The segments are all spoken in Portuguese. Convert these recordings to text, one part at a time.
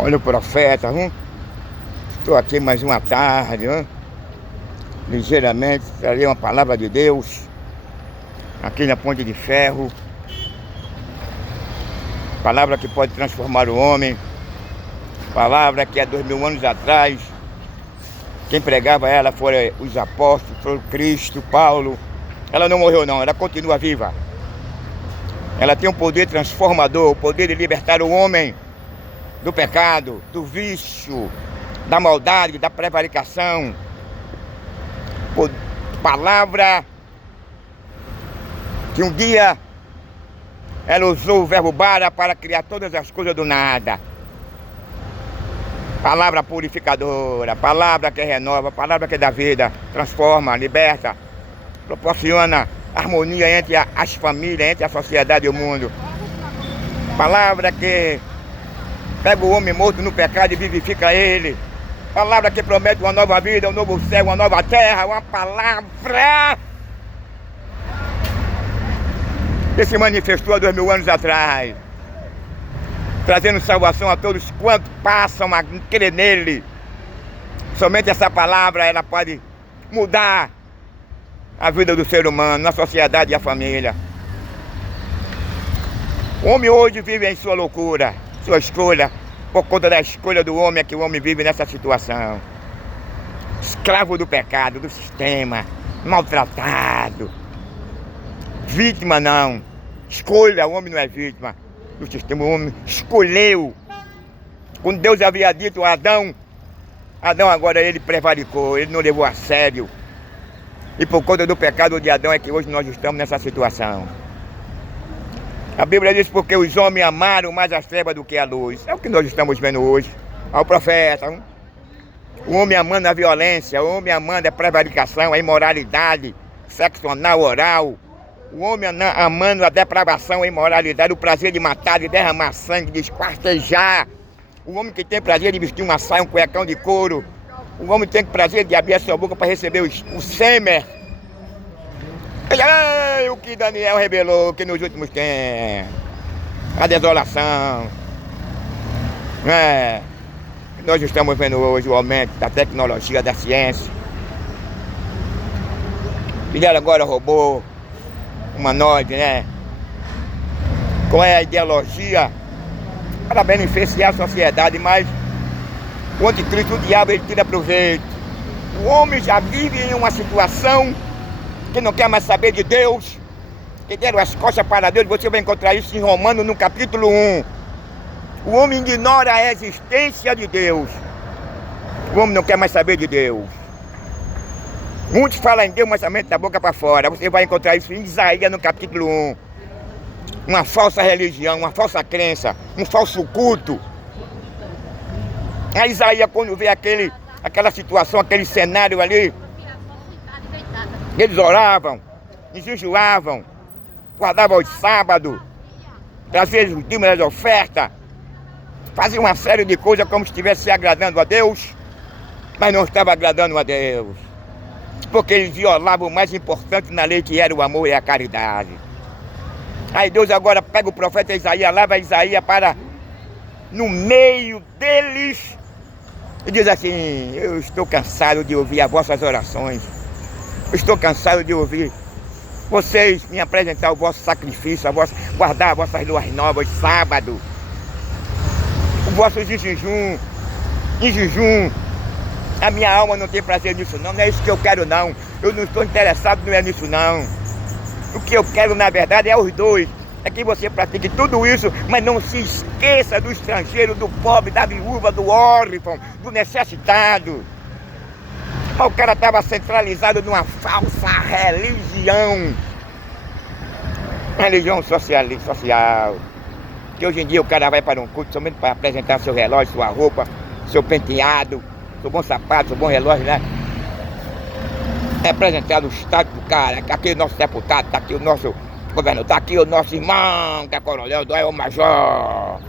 Olha o profeta, estou aqui mais uma tarde, ligeiramente, trarei uma palavra de Deus, aqui na Ponte de Ferro. Palavra que pode transformar o homem, palavra que há 2000 anos atrás, quem pregava ela foram os apóstolos, foi Cristo, Paulo. Ela não morreu não, ela continua viva. Ela tem um poder transformador, o poder de libertar o homem do pecado, do vício, da maldade, da prevaricação. Palavra que um dia ela usou o verbo bara para criar todas as coisas do nada. Palavra purificadora, palavra que renova, palavra que dá vida, transforma, liberta, proporciona harmonia entre as famílias, entre a sociedade e o mundo. Palavra que pega o homem morto no pecado e vivifica ele. Palavra que promete uma nova vida, um novo céu, uma nova terra. Uma palavra que se manifestou há 2000 anos atrás, trazendo salvação a todos quantos passam a crer nele. Somente essa palavra ela pode mudar a vida do ser humano, na sociedade e a família. O homem hoje vive em sua loucura, sua escolha. Por conta da escolha do homem é que o homem vive nessa situação. Escravo do pecado, do sistema, maltratado. Vítima não. Escolha, o homem não é vítima do sistema, o homem escolheu. Quando Deus havia dito a Adão agora ele prevaricou, ele não levou a sério. E por conta do pecado de Adão é que hoje nós estamos nessa situação. A Bíblia diz porque os homens amaram mais as trevas do que a luz. É o que nós estamos vendo hoje. Ao profeta. O homem amando a violência, o homem amando a prevaricação, a imoralidade, sexo anal, oral. O homem amando a depravação, a imoralidade, o prazer de matar, de derramar sangue, de esquartejar. O homem que tem prazer de vestir uma saia, um cuecão de couro. O homem tem prazer de abrir a sua boca para receber o sêmen. O que Daniel revelou que nos últimos tempos, a desolação, nós estamos vendo hoje o aumento da tecnologia, da ciência. Fizeram agora robô humanoide, qual é a ideologia para beneficiar a sociedade, mas o anticristo, o diabo, ele tira proveito. O homem já vive em uma situação que não quer mais saber de Deus, que deram as costas para Deus. Você vai encontrar isso em Romanos, no capítulo 1. O homem ignora a existência de Deus. O homem não quer mais saber de Deus. Muitos falam em Deus, mas somente da boca para fora. Você vai encontrar isso em Isaías, no capítulo 1. Uma falsa religião, uma falsa crença, um falso culto. A Isaías, quando vê aquela situação, aquele cenário ali, eles oravam, jejuavam, guardavam os sábados, traziam os dízimos das ofertas, faziam uma série de coisas como se estivesse agradando a Deus, mas não estava agradando a Deus, porque eles violavam o mais importante na lei, que era o amor e a caridade. Aí Deus agora pega o profeta Isaías, leva Isaías para no meio deles e diz assim: eu estou cansado de ouvir as vossas orações. Eu estou cansado de ouvir vocês me apresentar o vosso sacrifício, guardar as vossas luas novas, sábado, o vosso jejum. Em jejum, a minha alma não tem prazer nisso não, não é isso que eu quero não. Eu não estou interessado, não é nisso não. O que eu quero na verdade é os dois. É que você pratique tudo isso, mas não se esqueça do estrangeiro, do pobre, da viúva, do órfão, do necessitado. O cara estava centralizado numa falsa religião. Religião social. Que hoje em dia o cara vai para um culto somente para apresentar seu relógio, sua roupa, seu penteado, seu bom sapato, seu bom relógio, É apresentado o status do cara. Tá aqui o nosso deputado, tá aqui o nosso governador, tá aqui o nosso irmão, que é coronel, é o major.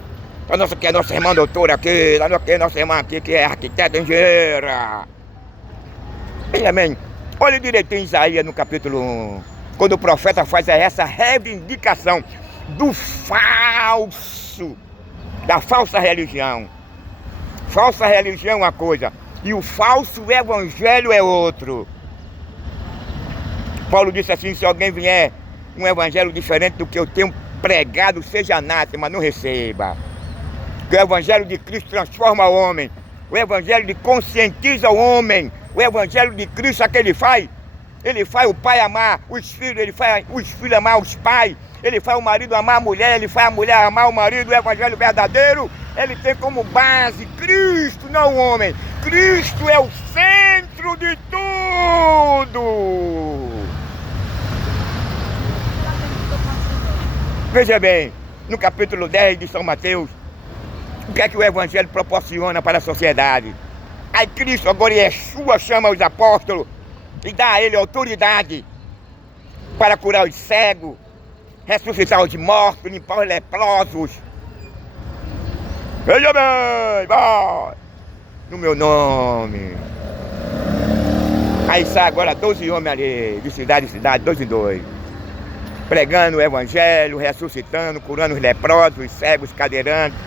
Que é nossa irmã doutora aqui, que é nossa irmã aqui, que é arquiteta, engenheira. Amém. Olha direitinho Isaías no capítulo 1. Quando o profeta faz essa reivindicação do falso, da falsa religião. Falsa religião é uma coisa, e o falso evangelho é outro. Paulo disse assim: se alguém vier um evangelho diferente do que eu tenho pregado, seja anátema, não receba. Porque o evangelho de Cristo transforma o homem. O evangelho de conscientiza o homem. O evangelho de Cristo, o que ele faz? Ele faz o pai amar os filhos, ele faz os filhos amar os pais, ele faz o marido amar a mulher, ele faz a mulher amar o marido. O evangelho verdadeiro, ele tem como base Cristo, não o homem. Cristo é o centro de tudo. Veja bem, no capítulo 10 de São Mateus, o que é que o evangelho proporciona para a sociedade? Aí Cristo, agora Yeshua, chama os apóstolos e dá a ele autoridade para curar os cegos, ressuscitar os mortos, limpar os leprosos. Veja bem, vai, no meu nome. Aí sai agora 12 homens ali, de cidade em cidade, 2 em 2, pregando o evangelho, ressuscitando, curando os leprosos, os cegos, cadeirantes.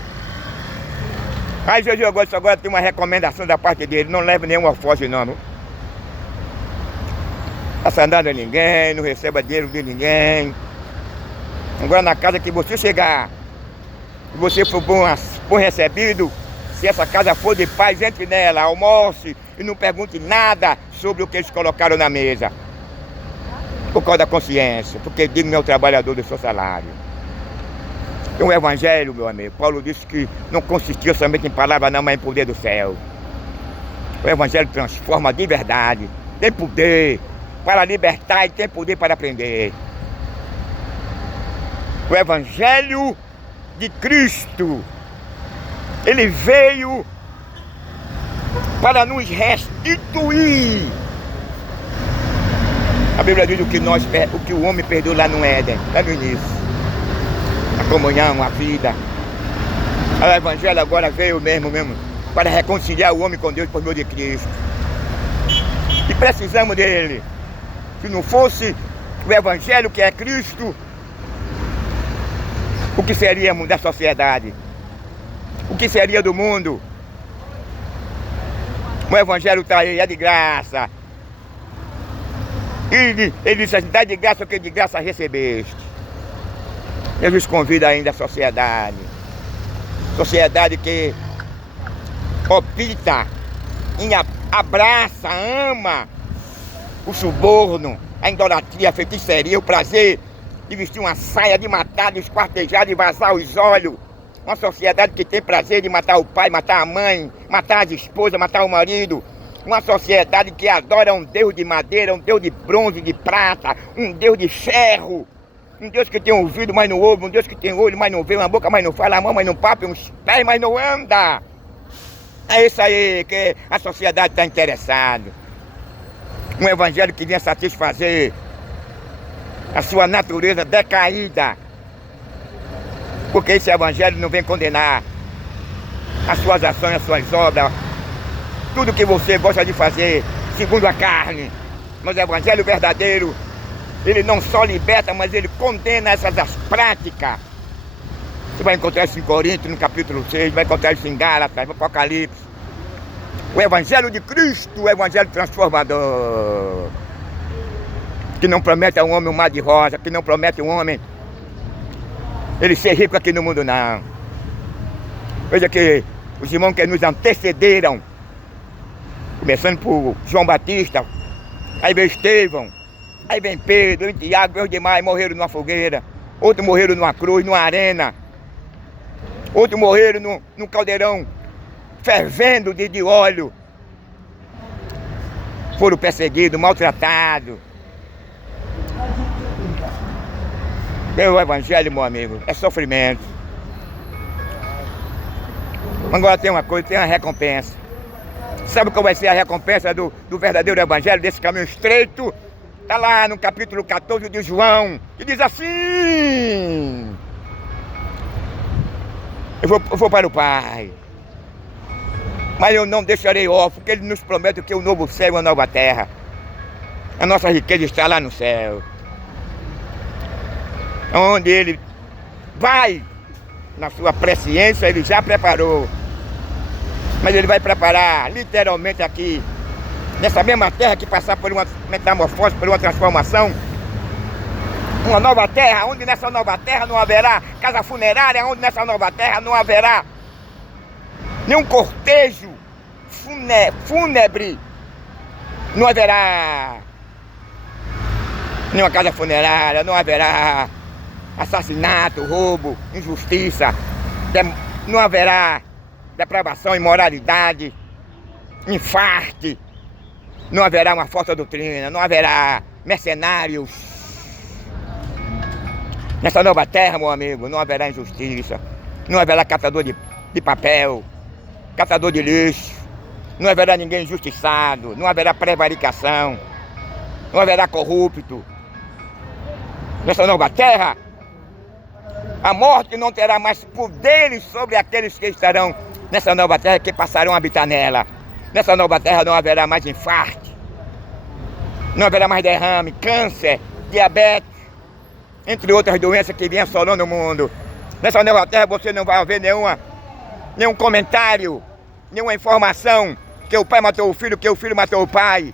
Aí Jesus agora tem uma recomendação da parte dele: não leve nenhum alforje não. Faça nada a ninguém, não receba dinheiro de ninguém. Agora na casa que você chegar, se você for bom recebido, se essa casa for de paz, entre nela, almoce e não pergunte nada sobre o que eles colocaram na mesa. Por causa da consciência, porque digno é o trabalhador do seu salário. Então o evangelho, meu amigo, Paulo disse que não consistia somente em palavras, não, mas em poder do céu. O evangelho transforma de verdade, tem poder para libertar e tem poder para aprender. O evangelho de Cristo, ele veio para nos restituir. A Bíblia diz o que o homem perdeu lá no Éden, lá no início. A comunhão, a vida. O evangelho agora veio mesmo para reconciliar o homem com Deus por meio de Cristo. E precisamos dele. Se não fosse o evangelho que é Cristo, o que seríamos da sociedade? O que seria do mundo? O evangelho está aí, é de graça. Ele disse assim: dá de graça o que de graça recebeste. Jesus convida ainda a sociedade que opta, abraça, ama o suborno, a idolatria, a feitiçaria, o prazer de vestir uma saia, de matar, de esquartejar, de vazar os olhos. Uma sociedade que tem prazer de matar o pai, matar a mãe, matar as esposas, matar o marido. Uma sociedade que adora um Deus de madeira, um Deus de bronze, de prata, um Deus de ferro. Um Deus que tem ouvido, mas não ouve, um Deus que tem olho, mas não vê, uma boca, mas não fala, a mão, mas não palpa, uns pés, mas não anda. É isso aí que a sociedade está interessada. Um evangelho que venha satisfazer a sua natureza decaída. Porque esse evangelho não vem condenar as suas ações, as suas obras, tudo que você gosta de fazer segundo a carne. Mas o evangelho verdadeiro, ele não só liberta, mas ele condena essas práticas. Você vai encontrar isso em Coríntios, no capítulo 6, vai encontrar isso em Gálatas, no Apocalipse. O evangelho de Cristo, o evangelho transformador, que não promete a um homem um mar de rosa, que não promete a um homem ele ser rico aqui no mundo, não. Veja que os irmãos que nos antecederam, começando por João Batista, aí vem Estevão, aí vem Pedro, vem Tiago, vem os demais, morreram numa fogueira, outros morreram numa cruz, numa arena, outros morreram num caldeirão fervendo de óleo, foram perseguidos, maltratados. O evangelho, meu amigo, é sofrimento. Agora tem uma coisa, tem uma recompensa. Sabe qual vai ser a recompensa do verdadeiro evangelho, desse caminho estreito? Está lá no capítulo 14 de João, que diz assim: eu vou para o Pai, mas eu não deixarei órfão, porque Ele nos promete que o novo céu e uma nova terra. A nossa riqueza está lá no céu, onde Ele vai, na sua presciência, Ele já preparou Mas ele vai preparar literalmente aqui, nessa mesma terra, que passar por uma metamorfose, por uma transformação. Uma nova terra, onde nessa nova terra não haverá casa funerária, onde nessa nova terra não haverá nenhum cortejo fúnebre, não haverá nenhuma casa funerária, não haverá assassinato, roubo, injustiça, não haverá depravação, imoralidade, infarte, não haverá uma falsa doutrina, não haverá mercenários. Nessa nova terra, meu amigo, não haverá injustiça, não haverá catador de papel, catador de lixo, não haverá ninguém injustiçado, não haverá prevaricação, não haverá corrupto. Nessa nova terra, a morte não terá mais poderes sobre aqueles que estarão nessa nova terra, que passarão a habitar nela. Nessa nova terra não haverá mais infarto, não haverá mais derrame, câncer, diabetes, entre outras doenças que vêm assolando o mundo. Nessa nova terra você não vai ver nenhum comentário, nenhuma informação que o pai matou o filho, que o filho matou o pai,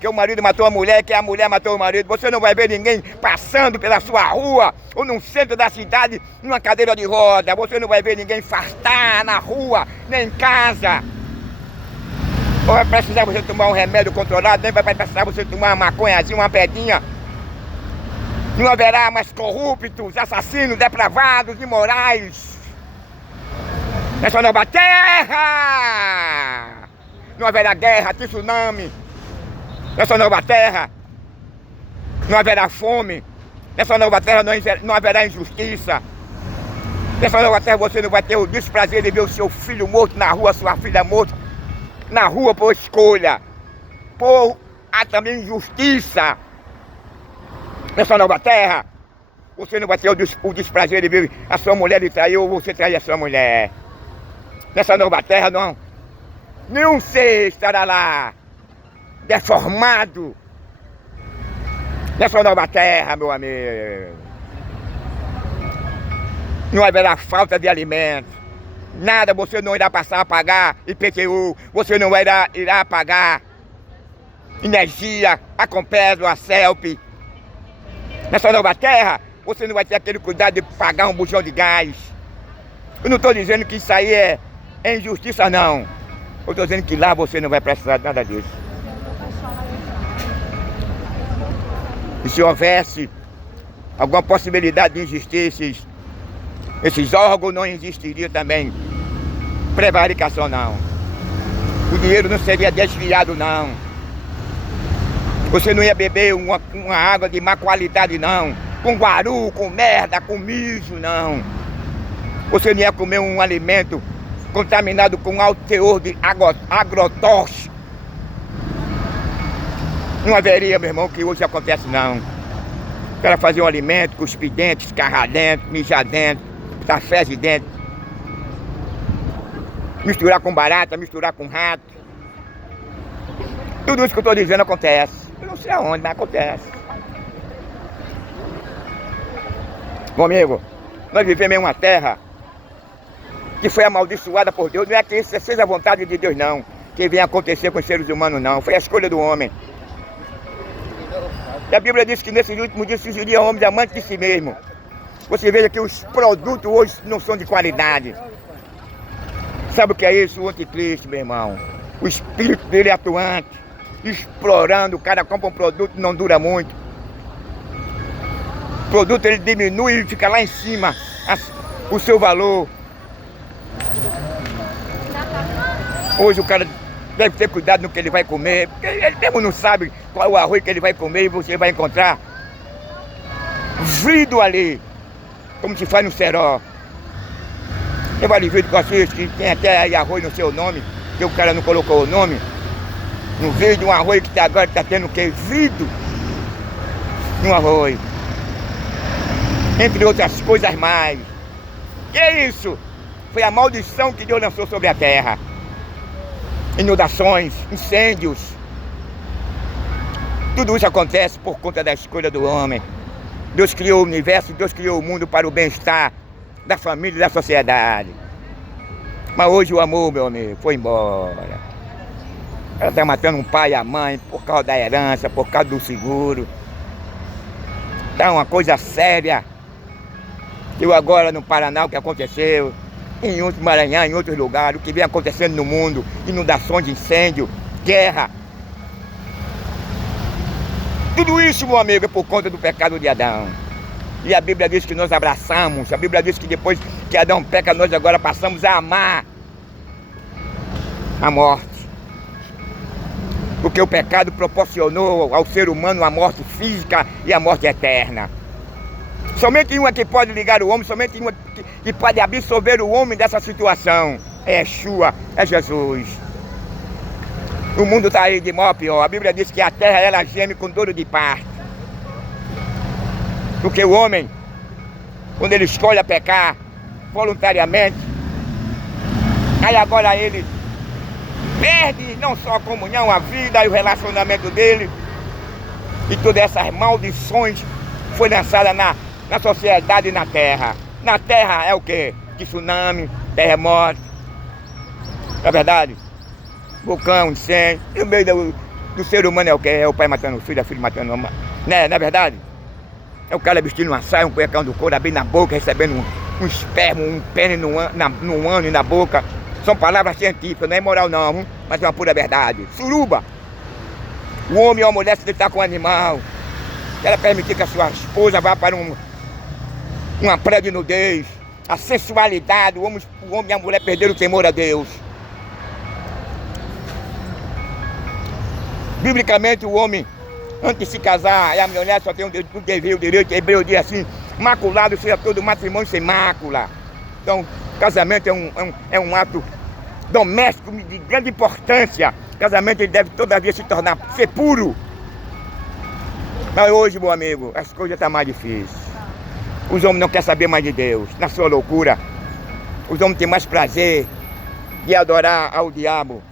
que o marido matou a mulher, que a mulher matou o marido. Você não vai ver ninguém passando pela sua rua ou no centro da cidade numa cadeira de roda. Você não vai ver ninguém infartar na rua, nem em casa. Ou vai precisar você tomar um remédio controlado, nem vai precisar você tomar uma maconhazinha, uma pedinha. Não haverá mais corruptos, assassinos, depravados, imorais. Nessa nova terra não haverá guerra, tsunami. Nessa nova terra não haverá fome. Nessa nova terra não haverá injustiça. Nessa nova terra você não vai ter o desprazer de ver o seu filho morto na rua, sua filha morta na rua por escolha. Há também injustiça. Nessa nova terra você não vai ter o desprazer de ver a sua mulher lhe traiu ou você trair a sua mulher. Nessa nova terra não, nenhum ser estará lá deformado. Nessa nova terra, meu amigo, não haverá falta de alimento. Nada, você não irá passar a pagar IPTU, você não irá pagar energia, a Compesa, a CELP. Nessa nova terra, você não vai ter aquele cuidado de pagar um bujão de gás. Eu não estou dizendo que isso aí é injustiça, não. Eu estou dizendo que lá você não vai precisar de nada disso. E se houvesse alguma possibilidade de existir esses órgãos, não existiria também prevaricação, não. O dinheiro não seria desviado, não. Você não ia beber uma água de má qualidade, não. Com guaru, com merda, com mijo, não. Você não ia comer um alimento contaminado com alto teor de agrotóxico. Não haveria, meu irmão, que hoje acontece, não. O cara fazia um alimento, cuspir dentro, escarrar dentro, mijar dentro, botar fezes dentro. Misturar com barata, misturar com rato. Tudo isso que eu estou dizendo acontece. Eu não sei aonde, mas acontece. Bom, amigo, nós vivemos em uma terra que foi amaldiçoada por Deus. Não é que isso seja a vontade de Deus, não. Que venha acontecer com os seres humanos, não. Foi a escolha do homem. E a Bíblia diz que nesses últimos dias surgiria homens amantes de si mesmo. Você veja que os produtos hoje não são de qualidade. Sabe o que é isso? O anticristo, meu irmão. O espírito dele é atuante, explorando. O cara compra um produto e não dura muito. O produto ele diminui e fica lá em cima o seu valor. Hoje o cara deve ter cuidado no que ele vai comer, porque ele mesmo não sabe qual é o arroz que ele vai comer e você vai encontrar vidro ali, como se faz no cerol. Você vai de vidro com assiste, que tem até aí arroz no seu nome, que o cara não colocou o nome. No vídeo, um arroz que agora está tendo o quê? Vidro no arroz. Entre outras coisas mais. Que é isso? Foi a maldição que Deus lançou sobre a terra. Inundações, incêndios. Tudo isso acontece por conta da escolha do homem. Deus criou o universo, Deus criou o mundo para o bem-estar da família e da sociedade. Mas hoje o amor, meu amigo, foi embora. Ela está matando um pai e a mãe por causa da herança, por causa do seguro. Tá uma coisa séria. Eu agora no Paraná, o que aconteceu, em outros Maranhão, em outros lugares, o que vem acontecendo no mundo, inundações de incêndio, guerra. Tudo isso, meu amigo, é por conta do pecado de Adão. E a Bíblia diz que nós abraçamos, a Bíblia diz que depois que Adão peca, nós agora passamos a amar a morte. Porque o pecado proporcionou ao ser humano a morte física e a morte eterna. Somente uma que pode ligar o homem, somente uma que pode absolver o homem dessa situação. É Yeshua, é Jesus. O mundo está aí de mal a pior. A Bíblia diz que a terra ela geme com dor de parto. Porque o homem, quando ele escolhe pecar voluntariamente, aí agora ele perde não só a comunhão, a vida e o relacionamento dele. E todas essas maldições foi lançada na sociedade e na terra. Na terra é o quê? Tsunami, terremoto. Não é verdade? Vulcão, incêndio. E o meio do ser humano é o quê? É o pai matando o filho matando a mãe. Não é verdade? É o cara vestindo uma saia, um cuecão do couro, abrindo na boca, recebendo um esperma, um pênis no ano e na boca. São palavras científicas, não é moral não, mas é uma pura verdade. Suruba! O homem ou a mulher se deitar com o animal. Ela permitir que a sua esposa vá para uma praia de nudez. A sensualidade, o homem e a mulher perderam o temor a Deus. Biblicamente o homem, antes de se casar, a mulher só tem o dever, o direito, Hebreu diz assim, maculado seja todo matrimônio sem mácula. Então, casamento é um ato doméstico de grande importância. Casamento ele deve todavia ser puro. Mas hoje, meu amigo, as coisas estão mais difíceis. Os homens não querem saber mais de Deus, na sua loucura. Os homens têm mais prazer de adorar ao diabo,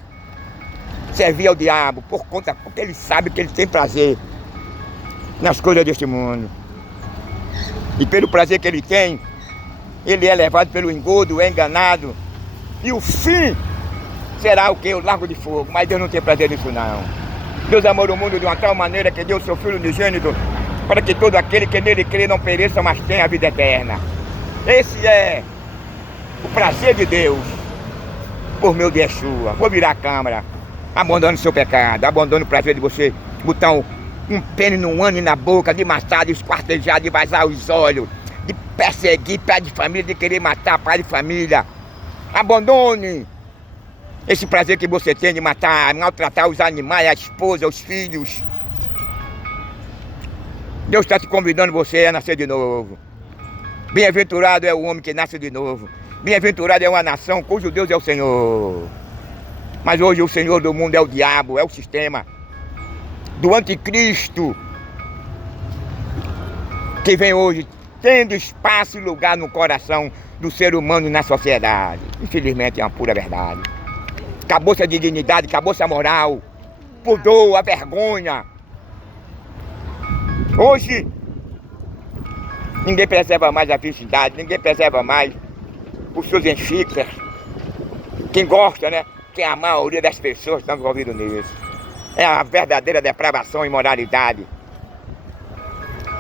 servir ao diabo, porque ele sabe que ele tem prazer nas coisas deste mundo. E pelo prazer que ele tem, ele é levado pelo engodo, é enganado. E o fim será o quê? O lago de fogo. Mas Deus não tem prazer nisso não. Deus amou o mundo de uma tal maneira que deu o seu Filho unigênito para que todo aquele que nele crê não pereça, mas tenha a vida eterna. Esse é o prazer de Deus por meio de Yeshua. Vou virar a câmera. Abandone o seu pecado. Abandone o prazer de você botar um pênis no ano e na boca, de matar, de esquartejar, de vazar os olhos, de perseguir pai de família, de querer matar pai de família. Abandone esse prazer que você tem de matar, maltratar os animais, a esposa, os filhos. Deus está te convidando você a nascer de novo. Bem-aventurado é o homem que nasce de novo. Bem-aventurado é uma nação cujo Deus é o Senhor. Mas hoje o Senhor do mundo é o diabo, é o sistema do anticristo que vem hoje tendo espaço e lugar no coração do ser humano e na sociedade. Infelizmente é uma pura verdade. Acabou-se a dignidade, acabou-se a moral, pudor, a vergonha. Hoje ninguém preserva mais a felicidade, ninguém preserva mais os seus enfixes. Quem gosta, né? Que a maioria das pessoas estão envolvidas nisso. É a verdadeira depravação e imoralidade.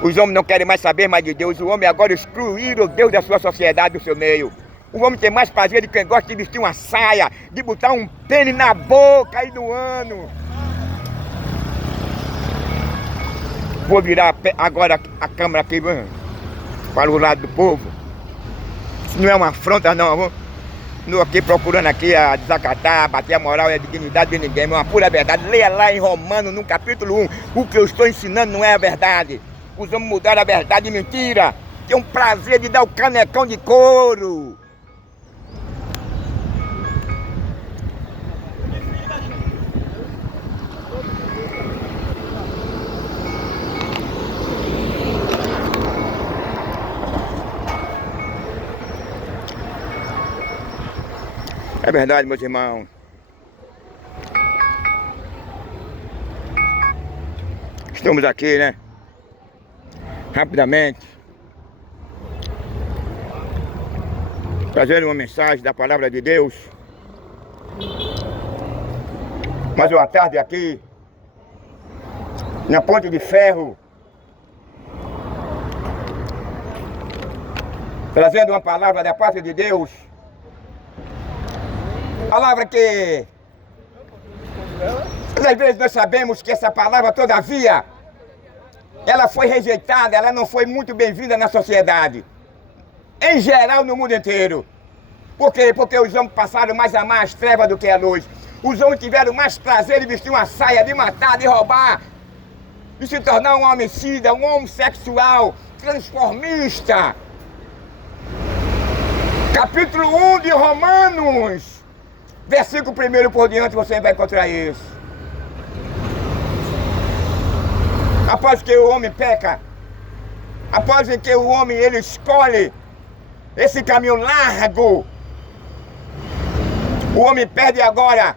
Os homens não querem mais saber mais de Deus. O homem agora excluir o Deus da sua sociedade, do seu meio. O homem tem mais prazer de quem gosta de vestir uma saia, de botar um pênis na boca e no ano. Vou virar agora a câmera aqui para o lado do povo. Isso não é uma afronta não. Estou aqui procurando aqui a desacatar, bater a moral e a dignidade de ninguém. É uma pura verdade. Leia lá em Romanos, no capítulo 1. O que eu estou ensinando não é a verdade. Os homens mudaram a verdade em mentira. Tem um prazer de dar o canecão de couro. É verdade, meus irmãos. Estamos aqui, né? Rapidamente. trazendo uma mensagem da palavra de Deus. Mais uma tarde aqui, na Ponte de Ferro, trazendo uma palavra da parte de Deus. Palavra que às vezes nós sabemos que essa palavra, todavia, ela foi rejeitada, ela não foi muito bem-vinda na sociedade. Em geral, no mundo inteiro. Por quê? Porque os homens passaram mais a amar as trevas do que a luz. Os homens tiveram mais prazer de vestir uma saia, de matar, de roubar, de se tornar um homicida, um homossexual, transformista. Capítulo 1 de Romanos, versículo 1 por diante, você vai encontrar isso. Após que o homem peca, após que o homem ele escolhe esse caminho largo, o homem perde agora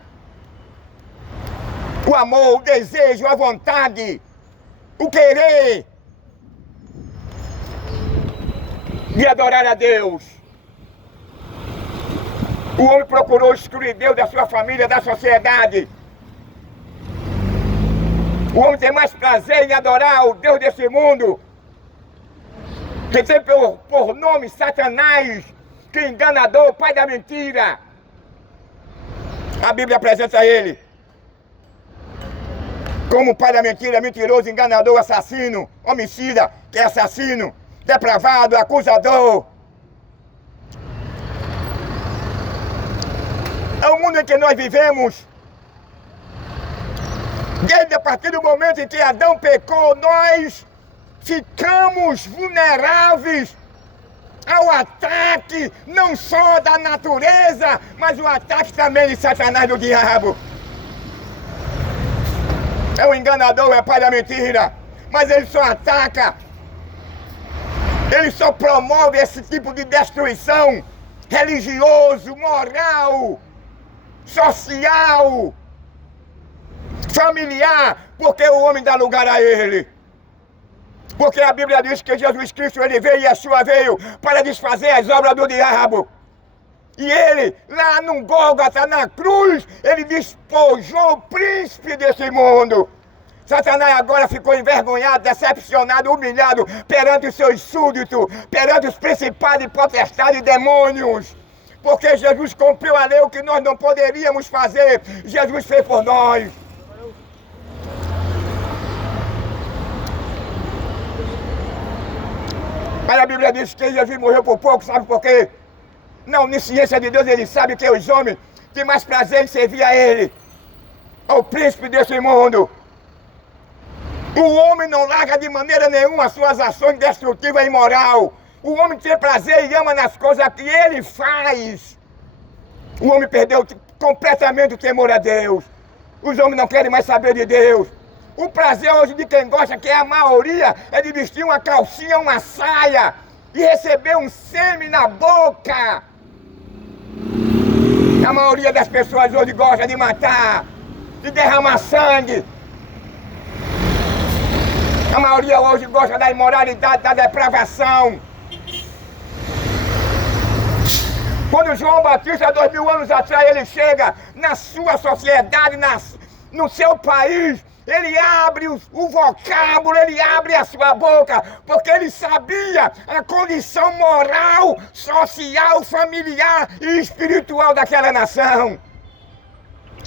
o amor, o desejo, a vontade, o querer de adorar a Deus. O homem procurou excluir Deus da sua família, da sociedade. O homem tem mais prazer em adorar o Deus desse mundo, que tem por nome Satanás, que é enganador, pai da mentira. A Bíblia apresenta ele como pai da mentira, mentiroso, enganador, assassino, homicida, que é assassino, depravado, acusador. É o mundo em que nós vivemos. Desde a partir do momento em que Adão pecou, nós ficamos vulneráveis ao ataque, não só da natureza, mas o ataque também de Satanás, do diabo. É o enganador, é pai da mentira, mas ele só ataca, ele só promove esse tipo de destruição religioso, moral, social, familiar, porque o homem dá lugar a ele. Porque a Bíblia diz que Jesus Cristo ele veio e Yeshua veio para desfazer as obras do diabo. E ele, lá no Gólgota, na cruz, ele despojou o príncipe desse mundo. Satanás agora ficou envergonhado, decepcionado, humilhado perante os seus súditos, perante os principados e potestades e demônios. Porque Jesus cumpriu a lei, o que nós não poderíamos fazer, Jesus fez por nós. Mas a Bíblia diz que Jesus morreu por pouco, sabe por quê? Na onisciência de Deus, ele sabe que os homens têm mais prazer em servir a ele, ao príncipe desse mundo. O homem não larga de maneira nenhuma as suas ações destrutivas e imorais. O homem tem prazer e ama nas coisas que ele faz. O homem perdeu completamente o temor a Deus. Os homens não querem mais saber de Deus. O prazer hoje de quem gosta, que é a maioria, é de vestir uma calcinha, uma saia e receber um sêmen na boca. A maioria das pessoas hoje gosta de matar, de derramar sangue. A maioria hoje gosta da imoralidade, da depravação. Quando João Batista, 2000 anos atrás, ele chega na sua sociedade, no seu país, ele abre o vocábulo, ele abre a sua boca, porque ele sabia a condição moral, social, familiar e espiritual daquela nação.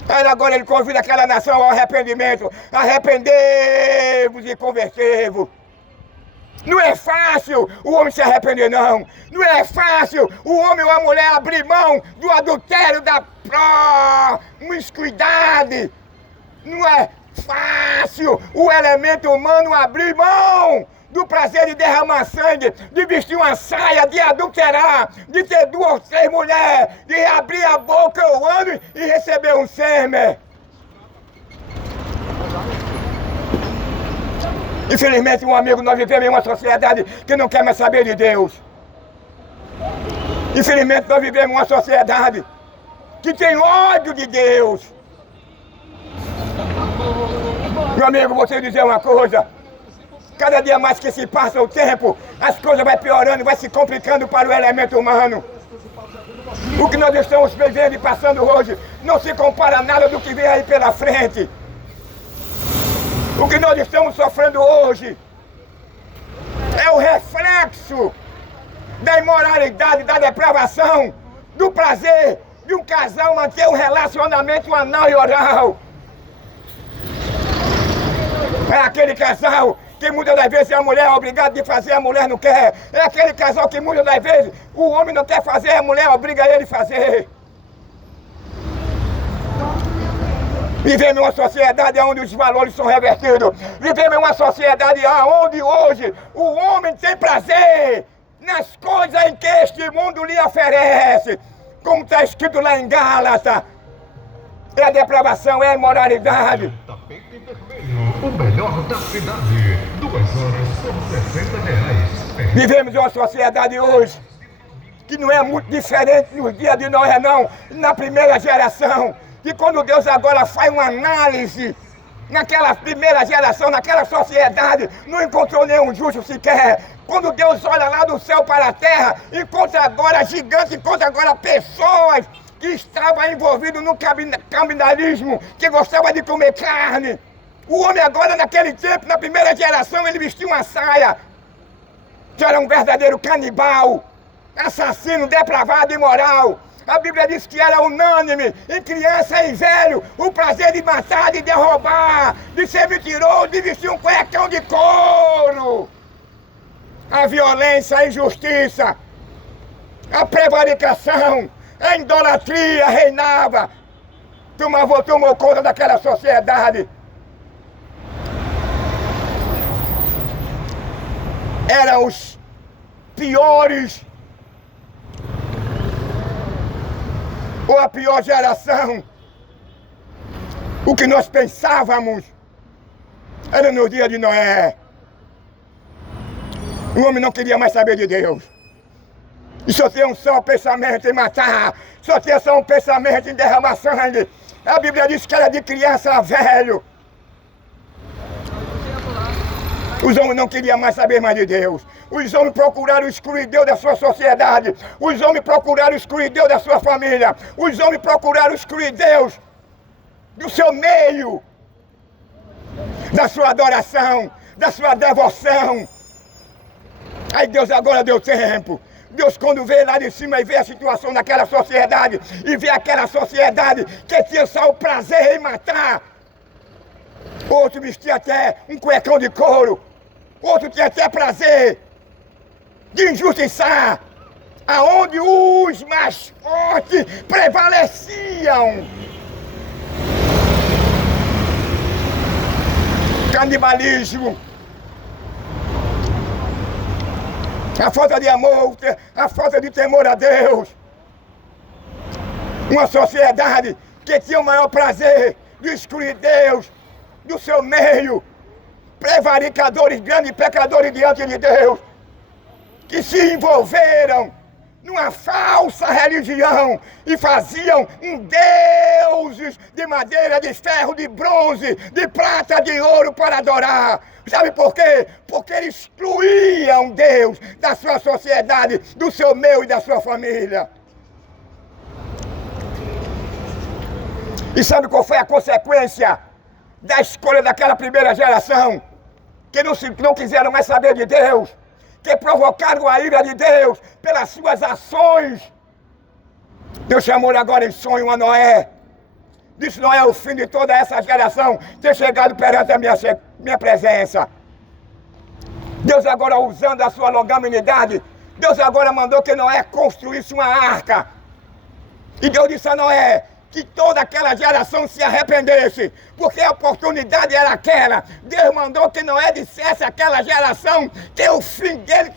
Aí agora ele convida aquela nação ao arrependimento. Arrependei-vos e convertei-vos. Não é fácil o homem se arrepender, não. Não é fácil o homem ou a mulher abrir mão do adultério, da promiscuidade. Não é fácil o elemento humano abrir mão do prazer de derramar sangue, de vestir uma saia, de adulterar, de ter 2 ou 3 mulheres, de abrir a boca o ano e receber um sêmen. Infelizmente, um amigo, nós vivemos em uma sociedade que não quer mais saber de Deus. Infelizmente, nós vivemos em uma sociedade que tem ódio de Deus. Meu amigo, vou te dizer uma coisa. Cada dia mais que se passa o tempo, as coisas vão piorando, vai se complicando para o elemento humano. O que nós estamos vivendo e passando hoje não se compara a nada do que vem aí pela frente. O que nós estamos sofrendo hoje é o reflexo da imoralidade, da depravação, do prazer de um casal manter um relacionamento anal e oral. É aquele casal que muitas das vezes a mulher é obrigada de fazer, a mulher não quer. É aquele casal que muitas das vezes o homem não quer fazer, a mulher obriga ele a fazer. Vivemos em uma sociedade onde os valores são revertidos. Vivemos em uma sociedade onde hoje o homem tem prazer nas coisas em que este mundo lhe oferece. Como está escrito lá em Gálatas. É a depravação, é a imoralidade. Tapete vermelho, o melhor da cidade. 2 horas por R$60. Vivemos em uma sociedade hoje que não é muito diferente nos dias de Noé, não. Na primeira geração. E quando Deus agora faz uma análise, naquela primeira geração, naquela sociedade, não encontrou nenhum justo sequer. Quando Deus olha lá do céu para a terra, encontra agora gigantes, encontra agora pessoas que estavam envolvidos no canibalismo, que gostavam de comer carne. O homem agora, naquele tempo, na primeira geração, ele vestia uma saia, que era um verdadeiro canibal, assassino, depravado e imoral. A Bíblia diz que era unânime, em criança e em velho, o prazer de matar, de derrubar, de ser mentiroso, de vestir um cuecão de couro. A violência, a injustiça, a prevaricação, a idolatria reinava. Tomou conta daquela sociedade. Eram os piores, ou a pior geração. O que nós pensávamos era no dia de Noé. O homem não queria mais saber de Deus. E só tinha um só pensamento em matar. Só tinha só um pensamento em derramar sangue. A Bíblia diz que era de criança a velho. Os homens não queriam mais saber mais de Deus. Os homens procuraram excluir Deus da sua sociedade. Os homens procuraram excluir Deus da sua família. Os homens procuraram excluir Deus do seu meio, da sua adoração, da sua devoção. Aí Deus agora deu tempo. Deus, quando vê lá de cima e vê a situação daquela sociedade, e vê aquela sociedade que tinha só o prazer em matar. Outro vestia até um cuecão de couro. Outro tinha até prazer de injustiçar. Aonde os mais fortes prevaleciam. Canibalismo. A falta de amor, a falta de temor a Deus. Uma sociedade que tinha o maior prazer de excluir Deus do seu meio. Prevaricadores, grandes pecadores diante de Deus, que se envolveram numa falsa religião e faziam deuses de madeira, de ferro, de bronze, de prata, de ouro para adorar. Sabe por quê? Porque eles excluíam Deus da sua sociedade, do seu meio e da sua família. E sabe qual foi a consequência da escolha daquela primeira geração? Que não quiseram mais saber de Deus, que provocaram a ira de Deus pelas suas ações. Deus chamou agora em sonho a Noé. Disse: não é o fim de toda essa geração ter chegado perante a minha presença. Deus agora, usando a sua longanimidade, Deus agora mandou que Noé construísse uma arca. E Deus disse a Noé que toda aquela geração se arrependesse, porque a oportunidade era aquela. Deus mandou que Noé dissesse àquela geração que o fim dele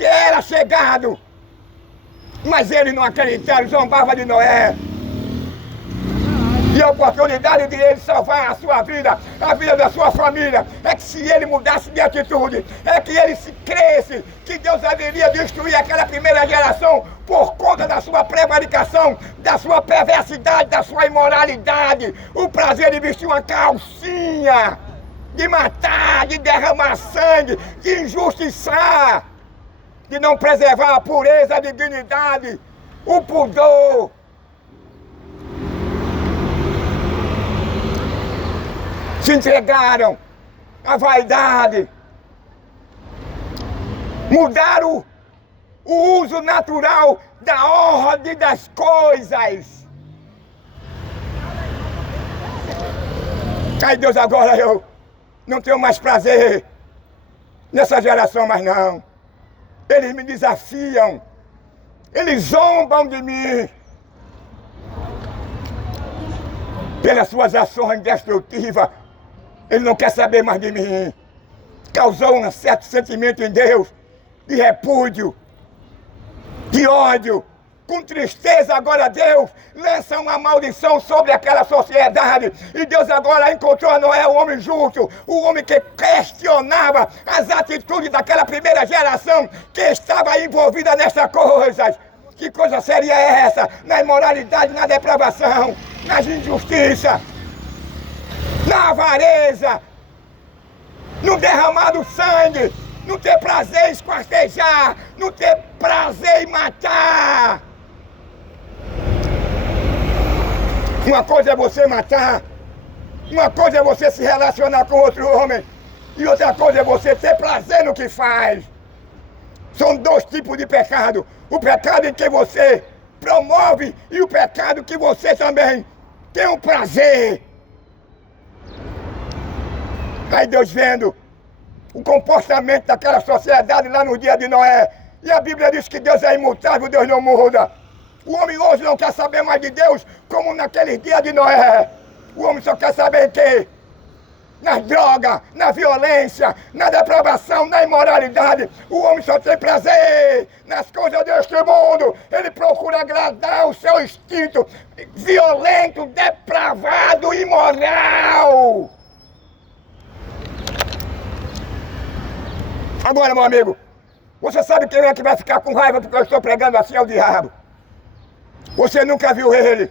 era chegado. Mas eles não acreditaram, zombavam de Noé. E a oportunidade de ele salvar a sua vida, a vida da sua família, é que se ele mudasse de atitude, é que ele se cresce que Deus haveria destruir aquela primeira geração por conta da sua prevaricação, da sua perversidade, da sua imoralidade, o prazer de vestir uma calcinha, de matar, de derramar sangue, de injustiçar, de não preservar a pureza, a dignidade o pudor. Se entregaram à vaidade. Mudaram o uso natural da ordem das coisas. Ai, Deus, agora eu não tenho mais prazer nessa geração mais não. Eles me desafiam. Eles zombam de mim. Pelas suas ações destrutivas. Ele não quer saber mais de mim. Causou um certo sentimento em Deus de repúdio, de ódio. Com tristeza agora Deus lança uma maldição sobre aquela sociedade. E Deus agora encontrou Noé, o homem justo, o homem que questionava as atitudes daquela primeira geração que estava envolvida nessas coisas. Que coisa seria essa? Na imoralidade, na depravação, nas injustiças, na avareza, no derramar do sangue, no ter prazer em esquartejar, no ter prazer em matar. Uma coisa é você matar, uma coisa é você se relacionar com outro homem, e outra coisa é você ter prazer no que faz. São dois tipos de pecado. O pecado em que você promove e o pecado que você também tem um prazer. Aí Deus vendo o comportamento daquela sociedade lá no dia de Noé. E a Bíblia diz que Deus é imutável, Deus não muda. O homem hoje não quer saber mais de Deus como naquele dia de Noé. O homem só quer saber que na droga, na violência, na depravação, na imoralidade. O homem só tem prazer nas coisas deste mundo. Ele procura agradar o seu instinto violento, depravado, imoral. Agora, meu amigo, você sabe quem é que vai ficar com raiva porque eu estou pregando assim? É o diabo. Você nunca viu ele.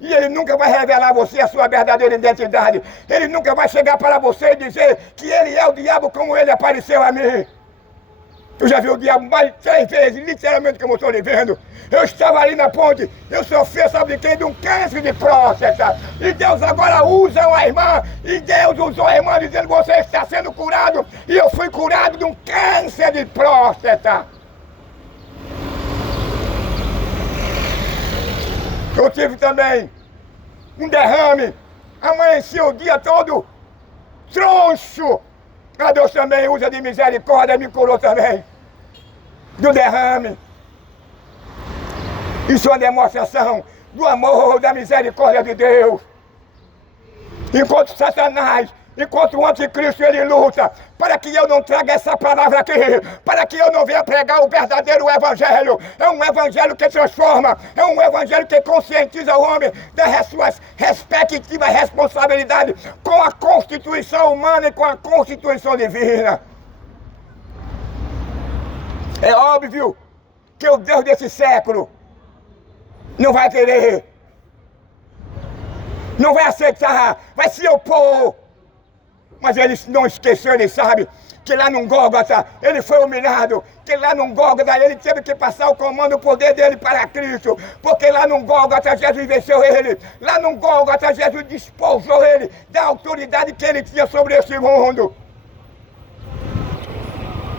E ele nunca vai revelar a você a sua verdadeira identidade. Ele nunca vai chegar para você e dizer que ele é o diabo como ele apareceu a mim. Eu já vi o diabo mais de 3 vezes, literalmente como eu estou lhe vendo. Eu estava ali na ponte, eu sofri, sabe de quem? De um câncer de próstata. E Deus agora usa uma irmã, e Deus usou a irmã dizendo, você está sendo curado. E eu fui curado de um câncer de próstata. Eu tive também um derrame, amanheci o dia todo troncho. Mas Deus também usa de misericórdia e me curou também do derrame. Isso é uma demonstração do amor, da misericórdia de Deus. Enquanto Satanás, enquanto o anticristo ele luta para que eu não traga essa palavra aqui, para que eu não venha pregar o verdadeiro evangelho. É um evangelho que transforma, é um evangelho que conscientiza o homem das suas respectivas responsabilidades com a constituição humana e com a constituição divina. É óbvio que o Deus desse século não vai querer, não vai aceitar, vai se opor. Mas ele não esqueceu, ele sabe que lá no Gólgota ele foi humilhado, que lá no Gólgota ele teve que passar o comando, o poder dele para Cristo, porque lá no Gólgota Jesus venceu ele, lá no Gólgota Jesus despojou ele da autoridade que ele tinha sobre este mundo.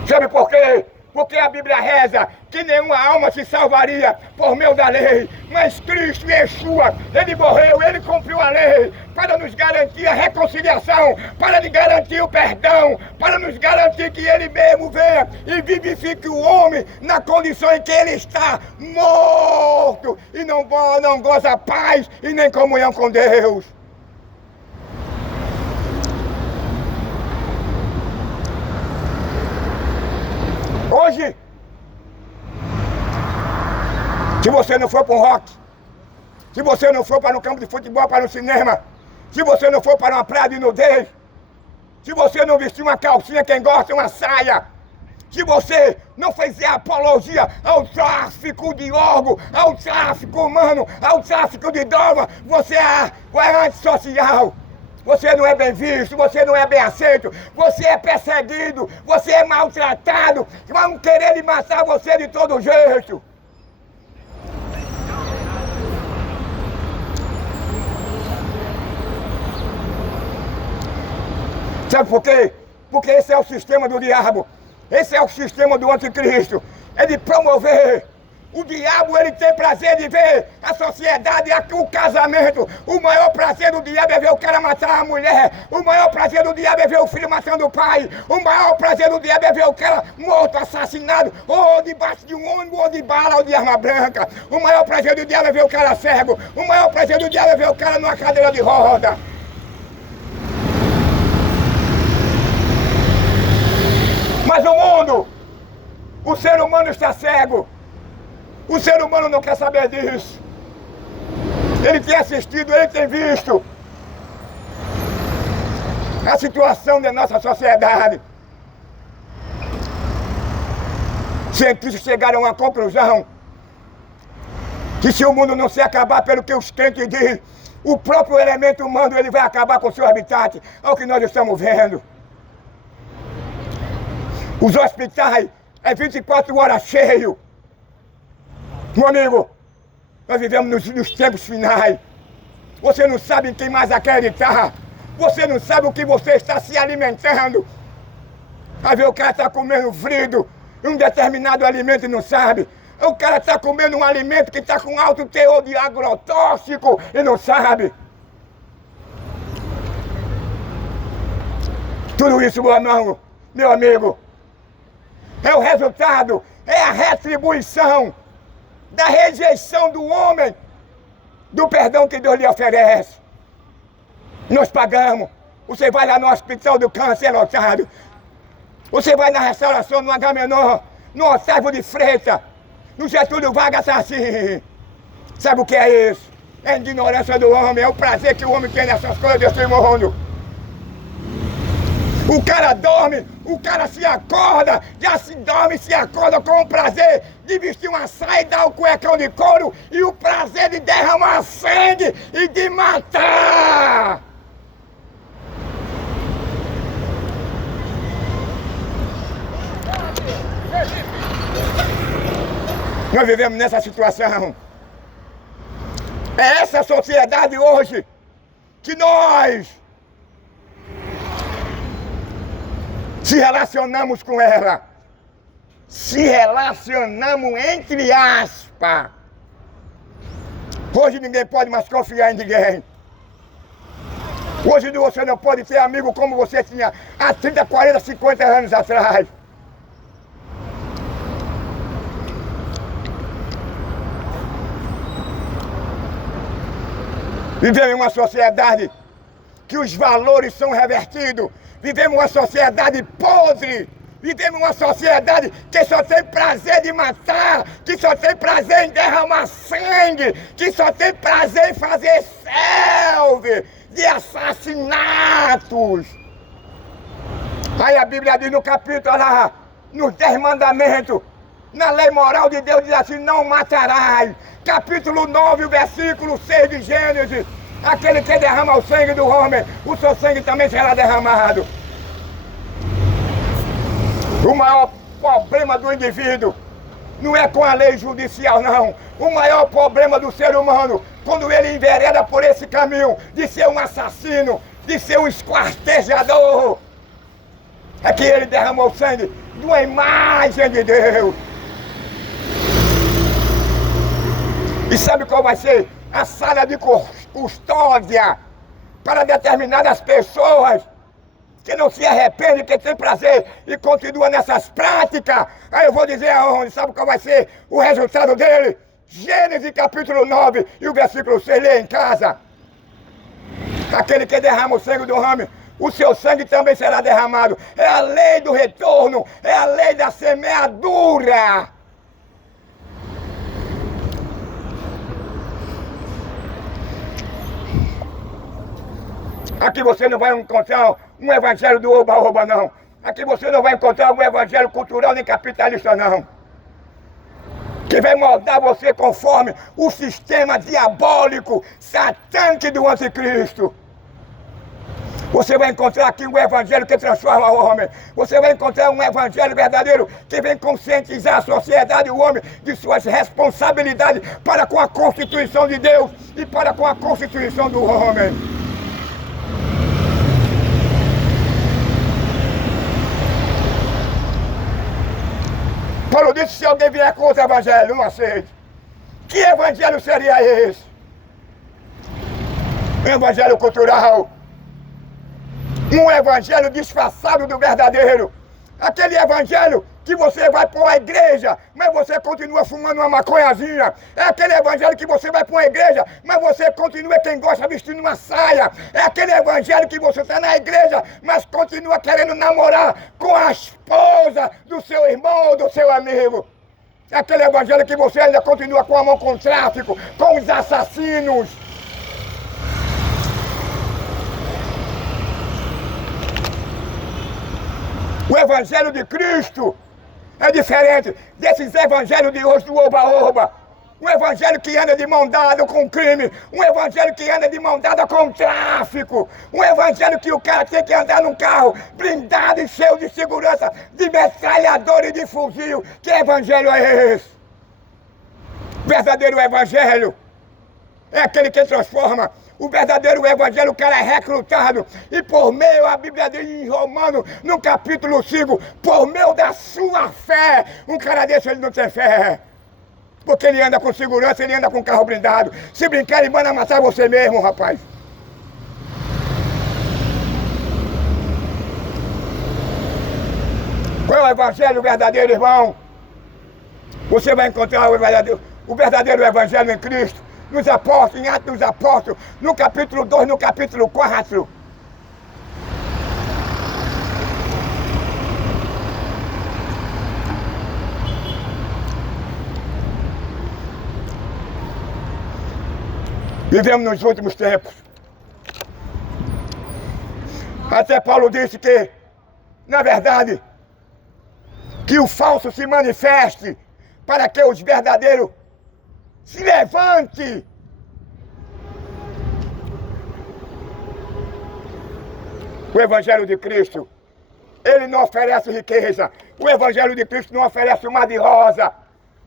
Sabe por quê? Porque a Bíblia reza que nenhuma alma se salvaria por meio da lei. Mas Cristo, Yeshua, ele morreu, ele cumpriu a lei para nos garantir a reconciliação, para nos garantir o perdão, para nos garantir que ele mesmo venha e vivifique o homem na condição em que ele está morto e não goza paz e nem comunhão com Deus. Hoje, se você não for para um rock, se você não for para um campo de futebol, para um cinema, se você não for para uma praia de nudez, se você não vestir uma calcinha, quem gosta, uma saia, se você não fizer apologia ao tráfico de órgão, ao tráfico humano, ao tráfico de droga, você é antissocial. Você não é bem visto, você não é bem aceito, você é perseguido, você é maltratado, vão querer lhe matar você de todo jeito. Sabe por quê? Porque esse é o sistema do diabo. Esse é o sistema do anticristo. É de promover. O diabo, ele tem prazer de ver a sociedade, o casamento. O maior prazer do diabo é ver o cara matar a mulher. O maior prazer do diabo é ver o filho matando o pai. O maior prazer do diabo é ver o cara morto, assassinado, ou debaixo de um ônibus, ou de bala, ou de arma branca. O maior prazer do diabo é ver o cara cego. O maior prazer do diabo é ver o cara numa cadeira de roda. Mas o mundo, o ser humano está cego. O ser humano não quer saber disso. Ele tem assistido, ele tem visto a situação da nossa sociedade. Cientistas chegaram a uma conclusão que se o mundo não se acabar pelo que os crentes dizem, o próprio elemento humano ele vai acabar com o seu habitat. É o que nós estamos vendo. Os hospitais é 24 horas cheio. Meu amigo, nós vivemos nos tempos finais. Você não sabe em quem mais acreditar. Você não sabe o que você está se alimentando. Aí vê o cara está comendo frido, um determinado alimento e não sabe. O cara está comendo um alimento que está com alto teor de agrotóxico e não sabe. Tudo isso, meu irmão, meu amigo, é o resultado, é a retribuição da rejeição do homem, do perdão que Deus lhe oferece. Nós pagamos. Você vai lá no hospital do câncer lotado. Você vai na restauração no Agamenon, no Otávio de Freitas, no Getúlio Vargas assim. Sabe o que é isso? É a ignorância do homem, é o prazer que o homem tem nessas coisas desse mundo. O cara dorme, o cara se acorda, já se dorme e se acorda com o prazer de vestir uma saia e dar o cuecão de couro e o prazer de derramar sangue e de matar. Nós vivemos nessa situação. É essa sociedade hoje que nós se relacionamos com ela. Se relacionamos entre aspas. Hoje ninguém pode mais confiar em ninguém. Hoje você não pode ter amigo como você tinha há 30, 40, 50 anos atrás. Vivemos em uma sociedade que os valores são revertidos. Vivemos uma sociedade podre. Vivemos uma sociedade que só tem prazer de matar, que só tem prazer em derramar sangue, que só tem prazer em fazer selfie de assassinatos. Aí a Bíblia diz no capítulo lá, nos 10 mandamentos, na lei moral de Deus diz assim, não matarás. Capítulo 9, versículo 6 de Gênesis. Aquele que derrama o sangue do homem, o seu sangue também será derramado. O maior problema do indivíduo não é com a lei judicial, não. O maior problema do ser humano, quando ele envereda por esse caminho de ser um assassino, de ser um esquartejador, é que ele derramou o sangue de uma imagem de Deus. E sabe qual vai ser a sala de custódia para determinadas pessoas que não se arrependem, que tem prazer e continua nessas práticas? Aí eu vou dizer aonde, sabe qual vai ser o resultado dele? Gênesis capítulo 9 e o versículo 6, lê em casa. Aquele que derrama o sangue do homem, o seu sangue também será derramado. É a lei do retorno, é a lei da semeadura. Aqui você não vai encontrar um evangelho do oba-oba, não. Aqui você não vai encontrar um evangelho cultural nem capitalista, não. Que vai moldar você conforme o sistema diabólico, satânico do anticristo. Você vai encontrar aqui um evangelho que transforma o homem. Você vai encontrar um evangelho verdadeiro que vem conscientizar a sociedade e o homem de suas responsabilidades para com a Constituição de Deus e para com a Constituição do homem. disse, se alguém vier com outro evangelho, não aceite. Que evangelho seria esse? Um evangelho cultural. Um evangelho disfarçado do verdadeiro. Aquele evangelho que você vai para uma igreja, mas você continua fumando uma maconhazinha. É aquele evangelho que você vai para uma igreja, mas você continua quem gosta vestindo uma saia. É aquele evangelho que você está na igreja, mas continua querendo namorar com a esposa do seu irmão ou do seu amigo. É aquele evangelho que você ainda continua com a mão com o tráfico, com os assassinos. O evangelho de Cristo é diferente desses evangelhos de hoje do oba-oba. Um evangelho que anda de mão dada com o crime. Um evangelho que anda de mão dada com o tráfico. Um evangelho que o cara tem que andar num carro blindado e cheio de segurança, de metralhador e de fuzil. Que evangelho é esse? O verdadeiro evangelho é aquele que transforma. O verdadeiro evangelho, o cara é recrutado. E por meio, a Bíblia diz em Romanos, no capítulo 5, por meio da sua fé. Um cara desse, ele não tem fé. Porque ele anda com segurança, ele anda com carro blindado. Se brincar, ele manda matar você mesmo, rapaz. Qual é o evangelho verdadeiro, irmão? Você vai encontrar o verdadeiro evangelho em Cristo. Nos apóstolos, em Atos dos Apóstolos, no capítulo 2, no capítulo 4. Vivemos nos últimos tempos. Até Paulo disse que, na verdade, que o falso se manifeste para que os verdadeiros se levante. O Evangelho de Cristo, ele não oferece riqueza. O Evangelho de Cristo não oferece uma de rosa.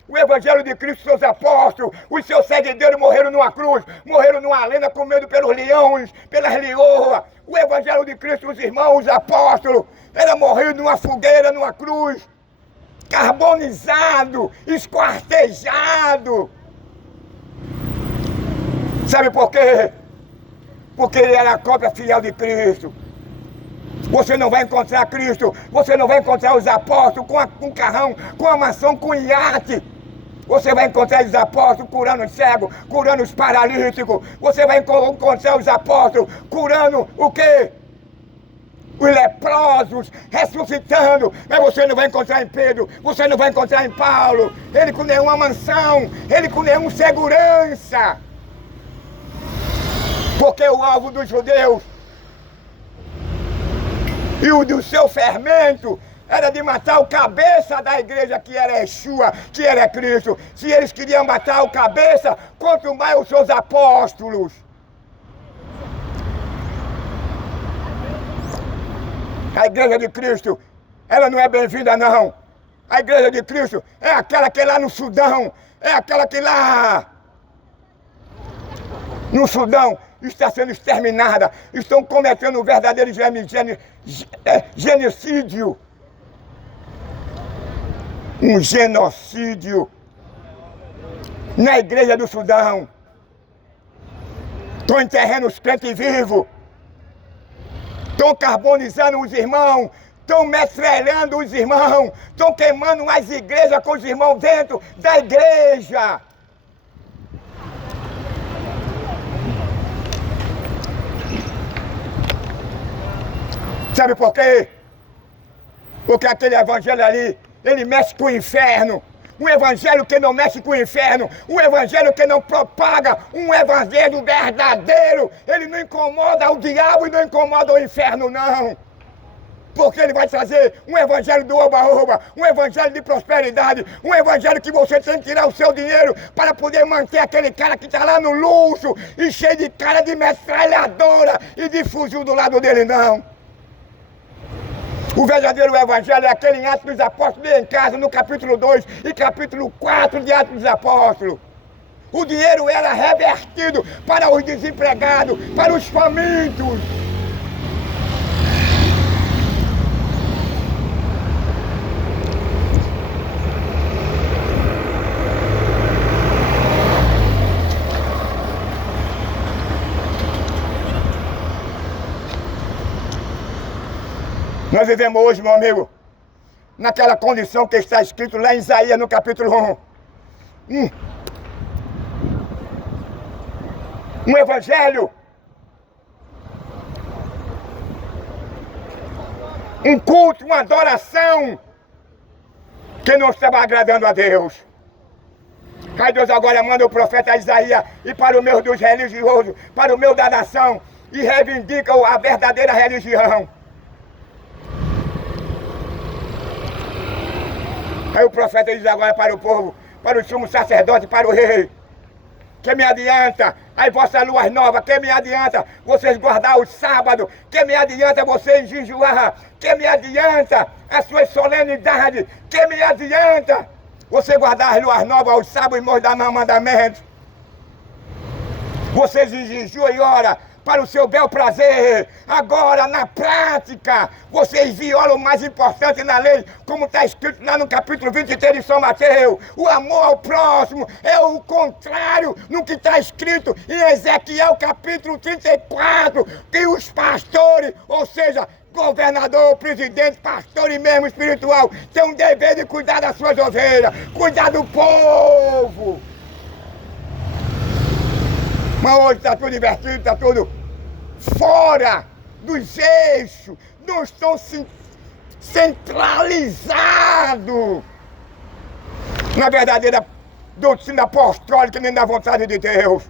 O Evangelho de Cristo, seus apóstolos, os seus seguidores morreram numa cruz, morreram numa lenda com medo pelos leões, pelas leoas. O Evangelho de Cristo, os irmãos, os apóstolos, era morrido numa fogueira, numa cruz, carbonizado, esquartejado. Sabe por quê? Porque ele era a cópia fiel de Cristo. Você não vai encontrar Cristo, você não vai encontrar os apóstolos com carrão, com a mansão, com iate. Você vai encontrar os apóstolos curando os cegos, curando os paralíticos. Você vai encontrar os apóstolos curando o quê? Os leprosos, ressuscitando. Mas você não vai encontrar em Pedro, você não vai encontrar em Paulo. Ele com nenhuma mansão, ele com nenhuma segurança. Porque o alvo dos judeus e o do seu fermento era de matar o cabeça da igreja, que era Yeshua, que era Cristo. Se eles queriam matar o cabeça, quanto mais os seus apóstolos. A igreja de Cristo, ela não é bem-vinda, não. A igreja de Cristo é aquela que é lá no Sudão, é aquela que lá no Sudão está sendo exterminada, estão cometendo um verdadeiro genocídio. Um genocídio na igreja do Sudão. Estão enterrando os crentes vivos, estão carbonizando os irmãos, estão metralhando os irmãos, estão queimando as igrejas com os irmãos dentro da igreja. Sabe por quê? Porque aquele evangelho ali, ele mexe com o inferno. Um evangelho que não mexe com o inferno, um evangelho que não propaga um evangelho verdadeiro. Ele não incomoda o diabo e não incomoda o inferno, não. Porque ele vai trazer um evangelho do oba-oba, um evangelho de prosperidade, um evangelho que você tem que tirar o seu dinheiro para poder manter aquele cara que está lá no luxo e cheio de cara de metralhadora e de fuzil do lado dele, não. O verdadeiro evangelho é aquele em Atos dos Apóstolos, em casa, no capítulo 2 e capítulo 4 de Atos dos Apóstolos. O dinheiro era revertido para os desempregados, para os famintos. Nós vivemos hoje, meu amigo, naquela condição que está escrito lá em Isaías, no capítulo 1. Um evangelho, um culto, uma adoração que não estava agradando a Deus. Aí Deus agora manda o profeta Isaías ir para o meio dos religiosos, para o meio da nação, e reivindica a verdadeira religião. Aí o profeta diz agora para o povo, para o sumo sacerdote, para o rei: que me adianta as vossas luas novas? Que me adianta vocês guardar o sábado? Que me adianta vocês jejuar? Que me adianta as suas solenidades? Que me adianta você guardar as luas novas, os sábados e os mandamentos? Vocês jejuam e oram para o seu bel prazer. Agora, na prática, vocês violam o mais importante na lei, como está escrito lá no capítulo 23 de São Mateus. O amor ao próximo é o contrário no que está escrito em Ezequiel capítulo 34, que os pastores, ou seja, governador, presidente, pastor e mesmo espiritual, tem um dever de cuidar das suas ovelhas, cuidar do povo. Mas hoje está tudo invertido, está tudo fora dos eixos, não estão centralizados na verdadeira doutrina apostólica nem na vontade de Deus.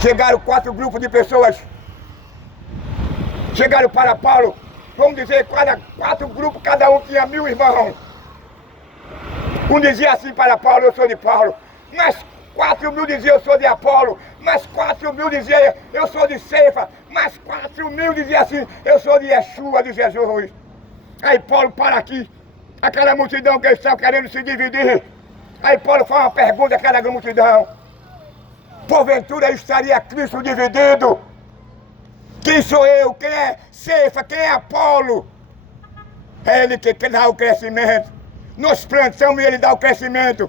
Chegaram 4 grupos de pessoas, chegaram para Paulo. Vamos dizer, 4 grupos, cada um tinha 1000 irmãos. Um dizia assim para Paulo: eu sou de Paulo. Mas 4.000 diziam: eu sou de Apolo. Mas 4.000 diziam: eu sou de Cefa. Mas 4.000 diziam assim: eu sou de Yeshua, de Jesus. Aí Paulo para aqui, aquela multidão que estava querendo se dividir. Aí Paulo faz uma pergunta àquela multidão: porventura estaria Cristo dividido? Quem sou eu? Quem é Cefa? Quem é Apolo? É ele que dá o crescimento. Nós plantamos e ele dá o crescimento.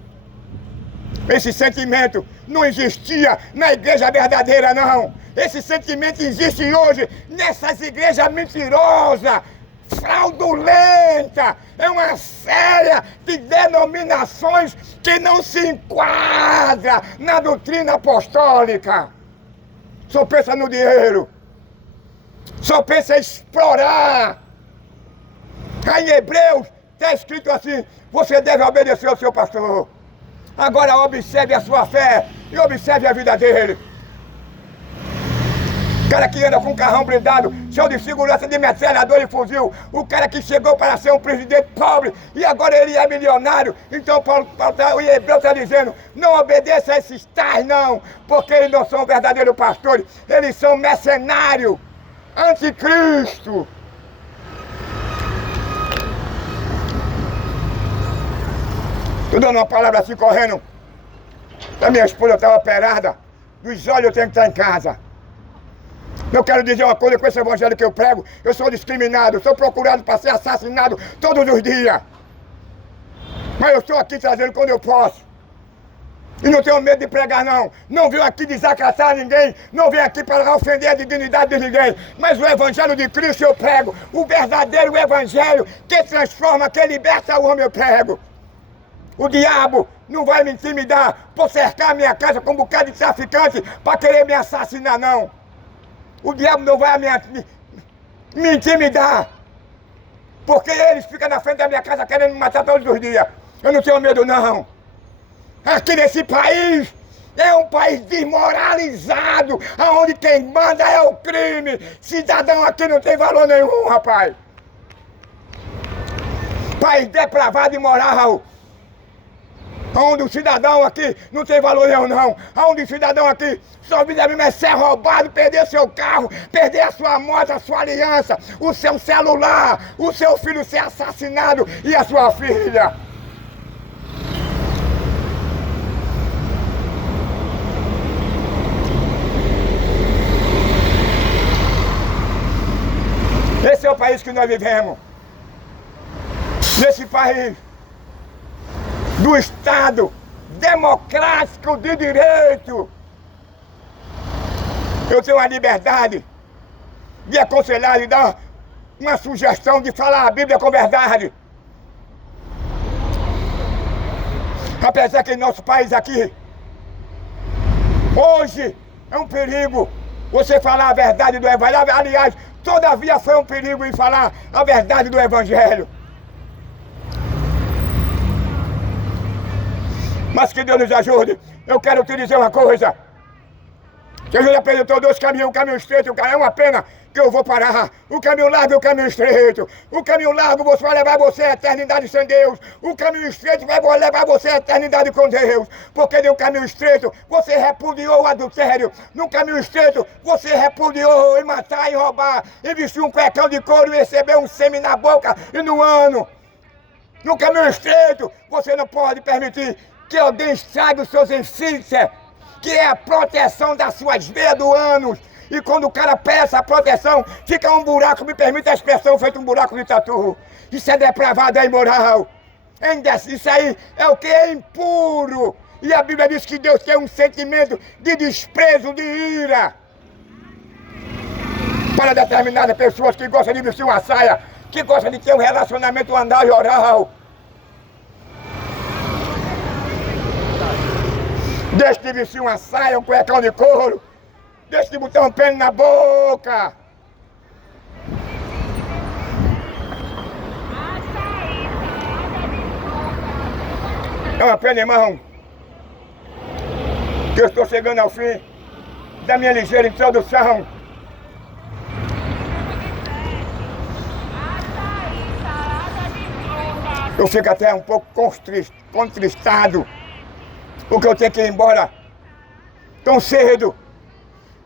Esse sentimento não existia na igreja verdadeira, não. Esse sentimento existe hoje nessas igrejas mentirosas, fraudulentas. É uma série de denominações que não se enquadra na doutrina apostólica. Só pensa no dinheiro. Só pensa em explorar. Aí em Hebreus está escrito assim: você deve obedecer ao seu pastor. Agora observe a sua fé e observe a vida dele. O cara que anda com um carrão blindado, cheio de segurança de metralhador e fuzil. O cara que chegou para ser um presidente pobre e agora ele é milionário. Então o Hebreu está dizendo: não obedeça a esses tais não, porque eles não são verdadeiros pastores. Eles são mercenários, anticristo. Estou dando uma palavra assim correndo. A minha esposa estava operada. Dos olhos eu tenho que estar em casa. Eu quero dizer uma coisa: com esse evangelho que eu prego, eu sou discriminado, sou procurado para ser assassinado todos os dias. Mas eu estou aqui trazendo quando eu posso. E não tenho medo de pregar, não. Não venho aqui desacatar ninguém. Não venho aqui para ofender a dignidade de ninguém. Mas o evangelho de Cristo eu prego. O verdadeiro evangelho que transforma, que liberta o homem eu prego. O diabo não vai me intimidar por cercar a minha casa com um bocado de traficante para querer me assassinar, não. O diabo não vai me intimidar, porque eles ficam na frente da minha casa querendo me matar todos os dias. Eu não tenho medo, não. Aqui nesse país é um país desmoralizado, onde quem manda é o crime. Cidadão aqui não tem valor nenhum, rapaz. País depravado e imoral. Onde o cidadão aqui não tem valor nenhum, não. Onde o cidadão aqui sua vida mesmo é ser roubado, perder seu carro, perder a sua moto, a sua aliança, o seu celular, o seu filho ser assassinado e a sua filha. Esse é o país que nós vivemos. Nesse país do Estado democrático de direito. Eu tenho a liberdade de aconselhar e dar uma sugestão de falar a Bíblia com verdade. Apesar que em nosso país aqui, hoje é um perigo você falar a verdade do Evangelho. Aliás, todavia foi um perigo em falar a verdade do Evangelho. Mas que Deus nos ajude. Eu quero te dizer uma coisa. Jesus apresentou dois caminhos, um caminho estreito, é uma pena que eu vou parar. O caminho largo e o caminho estreito. O caminho largo vai levar você à eternidade sem Deus. O caminho estreito vai levar você à eternidade com Deus. Porque no caminho estreito você repudiou o adultério. No caminho estreito você repudiou em matar, em roubar, em vestir um cuecão de couro e receber um sêmen na boca e no ano. No caminho estreito você não pode permitir que alguém estrague os seus enfíxes, que é a proteção das suas veias do ânus. E quando o cara peça a proteção, fica um buraco, me permite a expressão, feito um buraco de tatu. Isso é depravado, é imoral. Isso aí é o que? É impuro. E a Bíblia diz que Deus tem um sentimento de desprezo, de ira para determinadas pessoas que gostam de vestir uma saia, que gostam de ter um relacionamento anal e oral. Deixa de vestir uma saia, um cuecão de couro. Deixa de botar um pênis na boca. É uma pena, irmão, que eu estou chegando ao fim da minha ligeira introdução. Eu fico até um pouco contristado, porque eu tenho que ir embora tão cedo,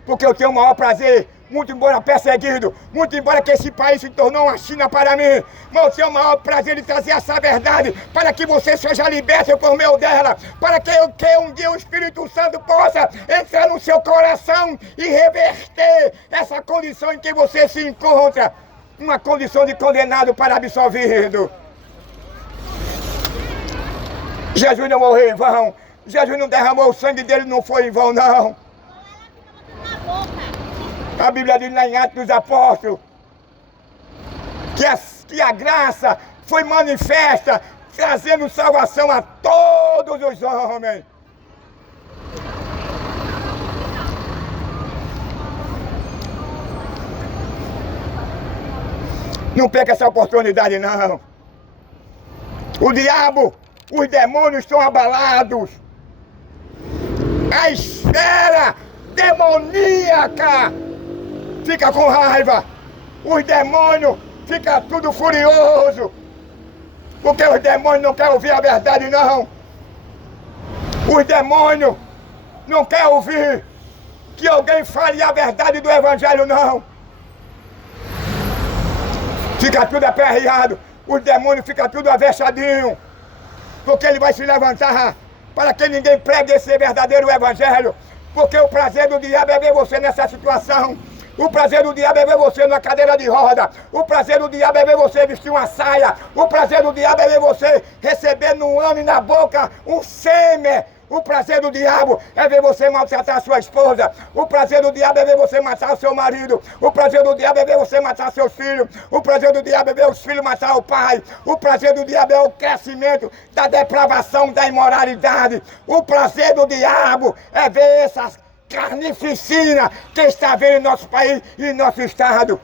porque eu tenho o maior prazer, muito embora perseguido, muito embora que esse país se tornou uma China para mim, mas eu tenho o maior prazer de trazer essa verdade, para que você seja liberto por meio dela, para que um dia o Espírito Santo possa entrar no seu coração e reverter essa condição em que você se encontra, uma condição de condenado para absolvido. Jesus não morreu em vão. Jesus não derramou o sangue dele, não foi em vão, não. A Bíblia diz lá em Atos dos Apóstolos que a graça foi manifesta, trazendo salvação a todos os homens. Não perca essa oportunidade, não. O diabo, os demônios estão abalados. A esfera demoníaca fica com raiva. Os demônios ficam tudo furioso. Porque os demônios não querem ouvir a verdade, não. Os demônios não querem ouvir que alguém fale a verdade do Evangelho, não. Fica tudo aperreado. Os demônios ficam tudo avexadinho. Porque ele vai se levantar para que ninguém pregue esse verdadeiro Evangelho. Porque o prazer do diabo é ver você nessa situação. O prazer do diabo é ver você numa cadeira de roda. O prazer do diabo é ver você vestir uma saia. O prazer do diabo é ver você receber no ano e na boca um sêmen. O prazer do diabo é ver você maltratar a sua esposa. O prazer do diabo é ver você matar o seu marido. O prazer do diabo é ver você matar seus filhos. O prazer do diabo é ver os filhos matar o pai. O prazer do diabo é o crescimento da depravação, da imoralidade. O prazer do diabo é ver essas carnificina que está havendo em nosso país e em nosso estado.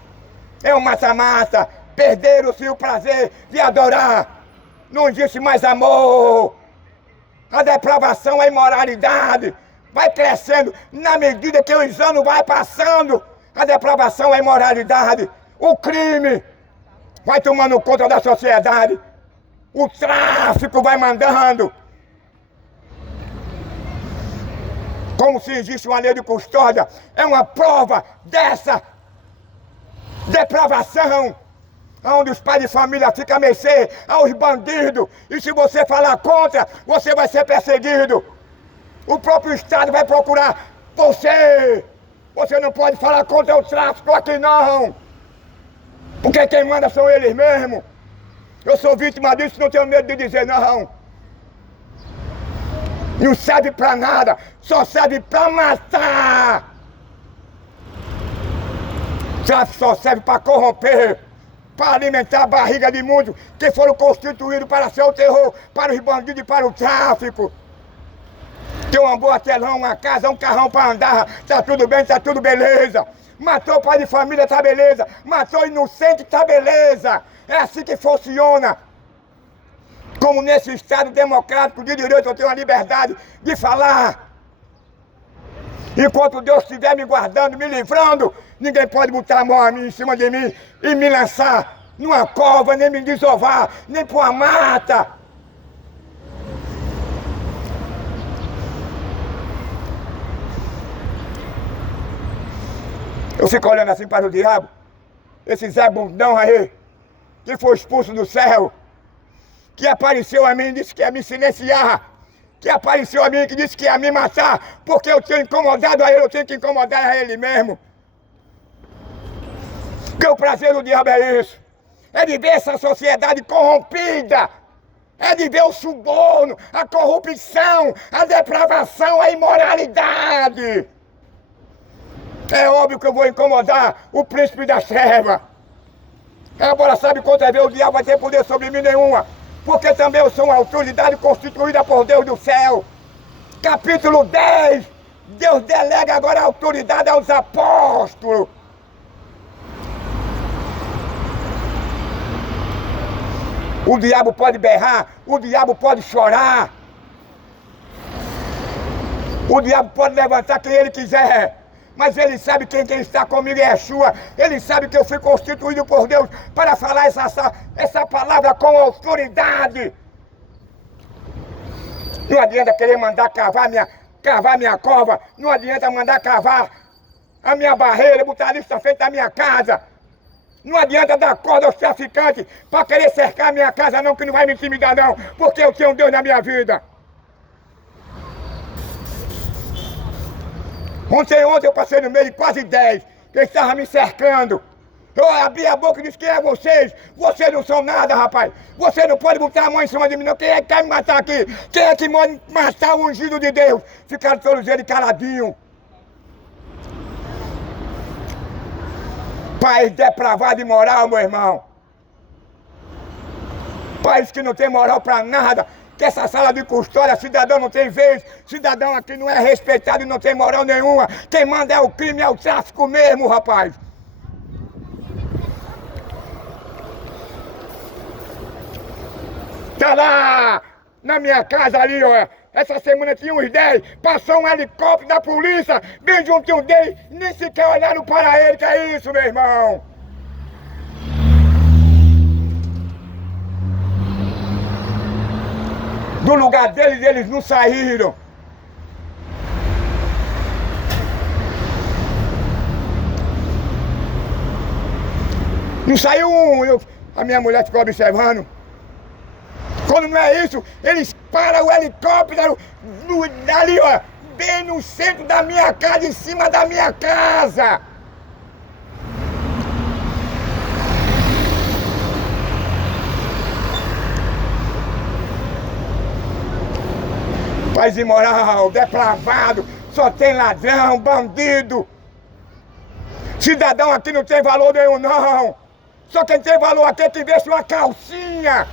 É um mata-mata. Perderam-se o prazer de adorar. Não existe mais amor. A depravação, a imoralidade vai crescendo na medida que os anos vai passando. A depravação, a imoralidade, o crime vai tomando conta da sociedade. O tráfico vai mandando. Como se existe uma lei de custódia, é uma prova dessa depravação, onde os pais de família ficam a mercê aos bandidos, e se você falar contra, você vai ser perseguido. O próprio Estado vai procurar você. Você não pode falar contra o tráfico aqui, não. Porque quem manda são eles mesmos. Eu sou vítima disso, não tenho medo de dizer não. Não serve pra nada, só serve pra matar. Tráfico só serve para corromper, para alimentar a barriga de muitos que foram constituídos para ser o terror, para os bandidos e para o tráfico. Tem uma boa telão, uma casa, um carrão para andar, tá tudo bem, tá tudo beleza. Matou pai de família, tá beleza. Matou inocente, tá beleza. É assim que funciona. Como nesse Estado democrático de direito eu tenho a liberdade de falar. Enquanto Deus estiver me guardando, me livrando, ninguém pode botar a mão a mim, em cima de mim e me lançar numa cova, nem me desovar, nem por uma mata. Eu fico olhando assim para o diabo, esse Zé Bundão aí, que foi expulso do céu, que apareceu a mim e disse que ia me silenciar, que apareceu a mim que disse que ia me matar, porque eu tenho incomodado a ele, eu tenho que incomodar a ele mesmo. Porque o prazer do diabo é isso, é de ver essa sociedade corrompida, é de ver o suborno, a corrupção, a depravação, a imoralidade. É óbvio que eu vou incomodar o príncipe da treva. Agora sabe quantas vezes o diabo vai ter poder sobre mim? Nenhuma. Porque também eu sou uma autoridade constituída por Deus do céu. Capítulo 10. Deus delega agora a autoridade aos apóstolos. O diabo pode berrar, o diabo pode chorar. O diabo pode levantar quem ele quiser. Mas ele sabe quem está comigo é Yeshua. Ele sabe que eu fui constituído por Deus para falar essa palavra com autoridade. Não adianta querer mandar cavar minha cova. Não adianta mandar cavar a minha barreira, botar isso na frente da minha casa. Não adianta dar corda aos traficantes para querer cercar a minha casa não, que não vai me intimidar não. Porque eu tenho Deus na minha vida. Ontem eu passei no meio de quase 10, que eles estavam me cercando. Eu abri a boca e disse, quem é vocês? Vocês não são nada, rapaz. Você não pode botar a mão em cima de mim, não. Quem é que quer me matar aqui? Quem é que pode matar o ungido de Deus? Ficaram todos eles caladinhos. País depravado e moral, meu irmão. País que não tem moral pra nada. Que essa sala de custódia, cidadão não tem vez, cidadão aqui não é respeitado e não tem moral nenhuma. Quem manda é o crime, é o tráfico mesmo, rapaz. Tá lá, na minha casa ali, ó. Essa semana tinha uns 10, passou um helicóptero da polícia, bem juntinho dele, nem sequer olharam para ele, que é isso, meu irmão. Do lugar deles, eles não saíram. Não saiu um, a minha mulher ficou observando. Quando não é isso, eles param o helicóptero ali, ó, bem no centro da minha casa, em cima da minha casa. País imoral, depravado, só tem ladrão, bandido. Cidadão aqui não tem valor nenhum, não. Só quem tem valor aqui é quem veste uma calcinha.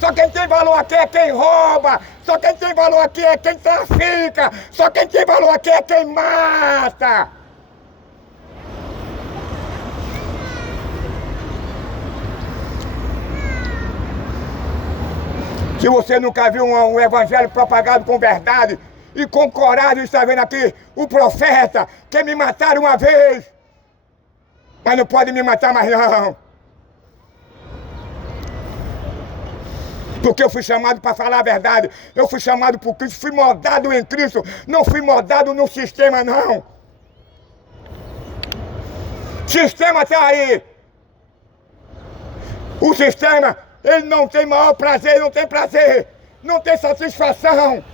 Só quem tem valor aqui é quem rouba. Só quem tem valor aqui é quem trafica. Só quem tem valor aqui é quem mata. Se você nunca viu um evangelho propagado com verdade e com coragem, está vendo aqui o profeta que me mataram uma vez, mas não pode me matar mais não. Porque eu fui chamado para falar a verdade, eu fui chamado por Cristo, fui moldado em Cristo, não fui moldado no sistema não. Sistema está aí. O sistema, ele não tem maior prazer, não tem prazer, não tem satisfação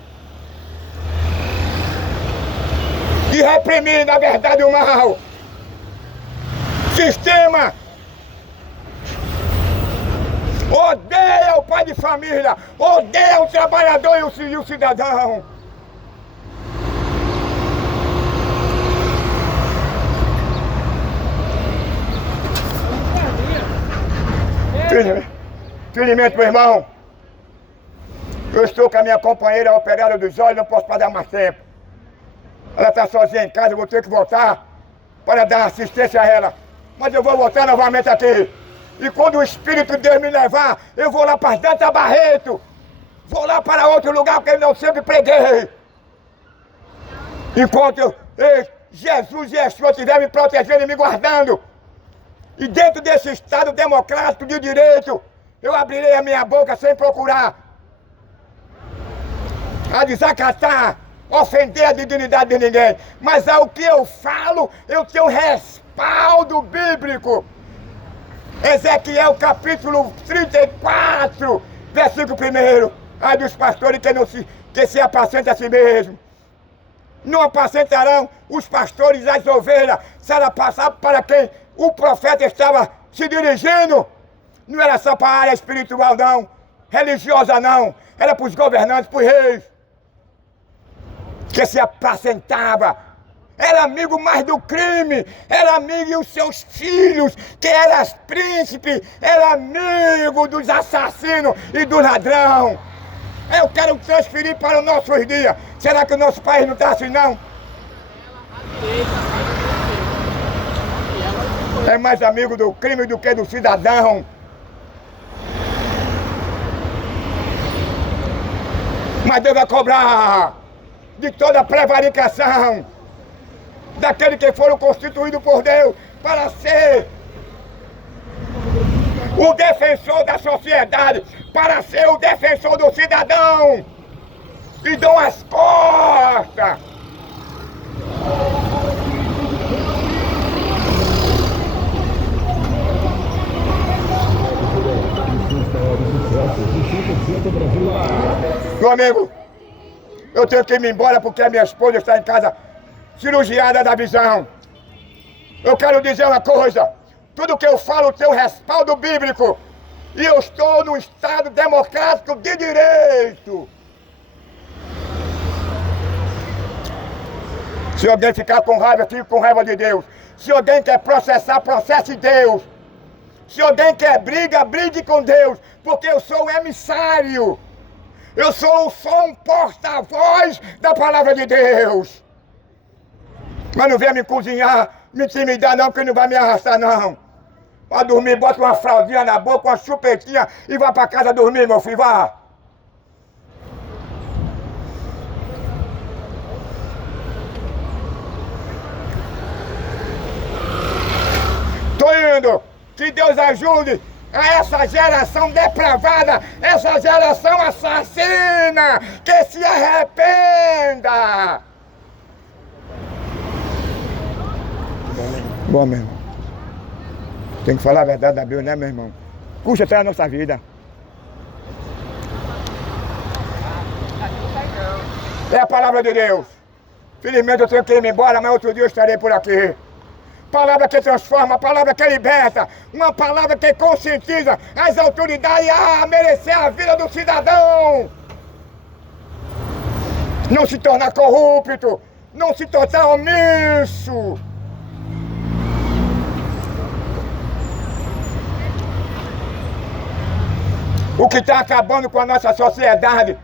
de reprimir na verdade o mal. Sistema odeia o pai de família, odeia o trabalhador e o cidadão. Felizmente, meu irmão, eu estou com a minha companheira operária dos olhos, não posso passar mais tempo. Ela está sozinha em casa, eu vou ter que voltar para dar assistência a ela. Mas eu vou voltar novamente aqui. E quando o Espírito de Deus me levar, eu vou lá para Danta Barreto. Vou lá para outro lugar, porque eu não sempre preguei. Enquanto Jesus e Yeshua estiver me protegendo e me guardando. E dentro desse Estado democrático de direito, eu abrirei a minha boca sem procurar a desacatar, ofender a dignidade de ninguém. Mas ao que eu falo, eu tenho respaldo bíblico. Ezequiel capítulo 34, versículo 1. Ai dos pastores que se apacentam a si mesmo. Não apacentarão os pastores as ovelhas, se ela passar para quem o profeta estava se dirigindo. Não era só para a área espiritual não, religiosa não, era para os governantes, para os reis, que se apacentava. Era amigo mais do crime, era amigo e os seus filhos, que eram príncipes, era amigo dos assassinos e do ladrão. Eu quero transferir para os nossos dias. Será que o nosso país não está assim não? É mais amigo do crime do que do cidadão. Mas Deus vai cobrar de toda prevaricação daqueles que foram constituídos por Deus para ser o defensor da sociedade, para ser o defensor do cidadão. E dão as costas. Meu amigo, eu tenho que ir embora porque a minha esposa está em casa cirurgiada da visão. Eu quero dizer uma coisa, tudo que eu falo tem um respaldo bíblico. E eu estou num Estado democrático de direito. Se alguém ficar com raiva, fique com raiva de Deus. Se alguém quer processar, processe Deus. Se alguém quer briga, brigue com Deus. Porque eu sou o emissário. Eu sou só um porta-voz da palavra de Deus. Mas não venha me cozinhar, me intimidar não, que não vai me arrastar não. Vai dormir, bota uma fraldinha na boca, uma chupetinha e vai pra casa dormir, meu filho, vá. Tô indo. Que Deus ajude a essa geração depravada, essa geração assassina, que se arrependa. Bom, meu irmão. Tem que falar a verdade da Bíblia, né, meu irmão? Custa até a nossa vida. É a palavra de Deus. Felizmente eu tenho que ir embora, mas outro dia eu estarei por aqui. Palavra que transforma, palavra que liberta, uma palavra que conscientiza as autoridades a merecer a vida do cidadão. Não se tornar corrupto, não se tornar omisso. O que está acabando com a nossa sociedade,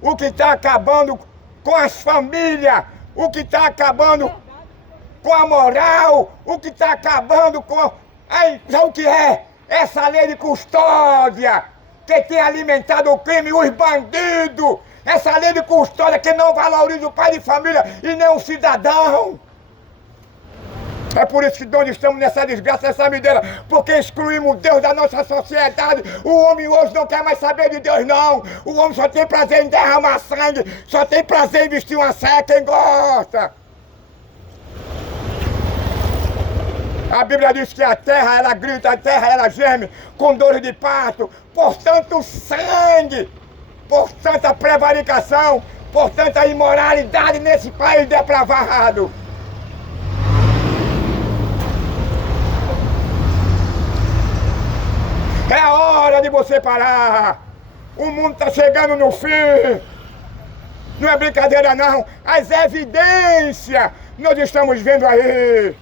o que está acabando com as famílias, o que está acabando com a moral, o que está acabando com... Sabe o que é? Essa lei de custódia que tem alimentado o crime, os bandidos. Essa lei de custódia que não valoriza o pai de família e nem o cidadão. É por isso que onde estamos nessa desgraça, nessa miséria, porque excluímos Deus da nossa sociedade. O homem hoje não quer mais saber de Deus, não. O homem só tem prazer em derramar sangue, só tem prazer em vestir uma saia, quem gosta. A Bíblia diz que a terra, ela grita, a terra, ela geme, com dores de parto, por tanto sangue, por tanta prevaricação, por tanta imoralidade nesse país depravado. É a hora de você parar. O mundo está chegando no fim. Não é brincadeira não. As evidências nós estamos vendo aí.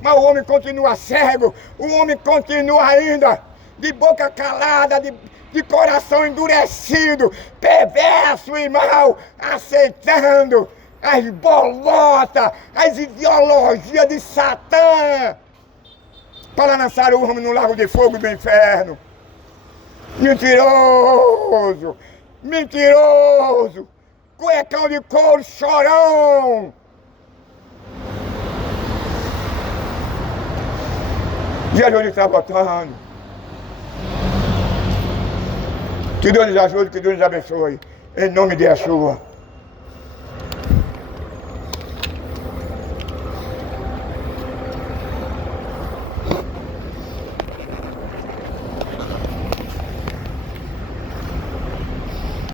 Mas o homem continua cego. O homem continua ainda de boca calada, de coração endurecido, perverso e mau, aceitando as bolotas, as ideologias de Satã, para lançar o homem no lago de fogo do inferno. Mentiroso! Mentiroso! Cuecão de couro, chorão! Jesus está voltando. Que Deus nos ajude, que Deus nos abençoe. Em nome de Yeshua.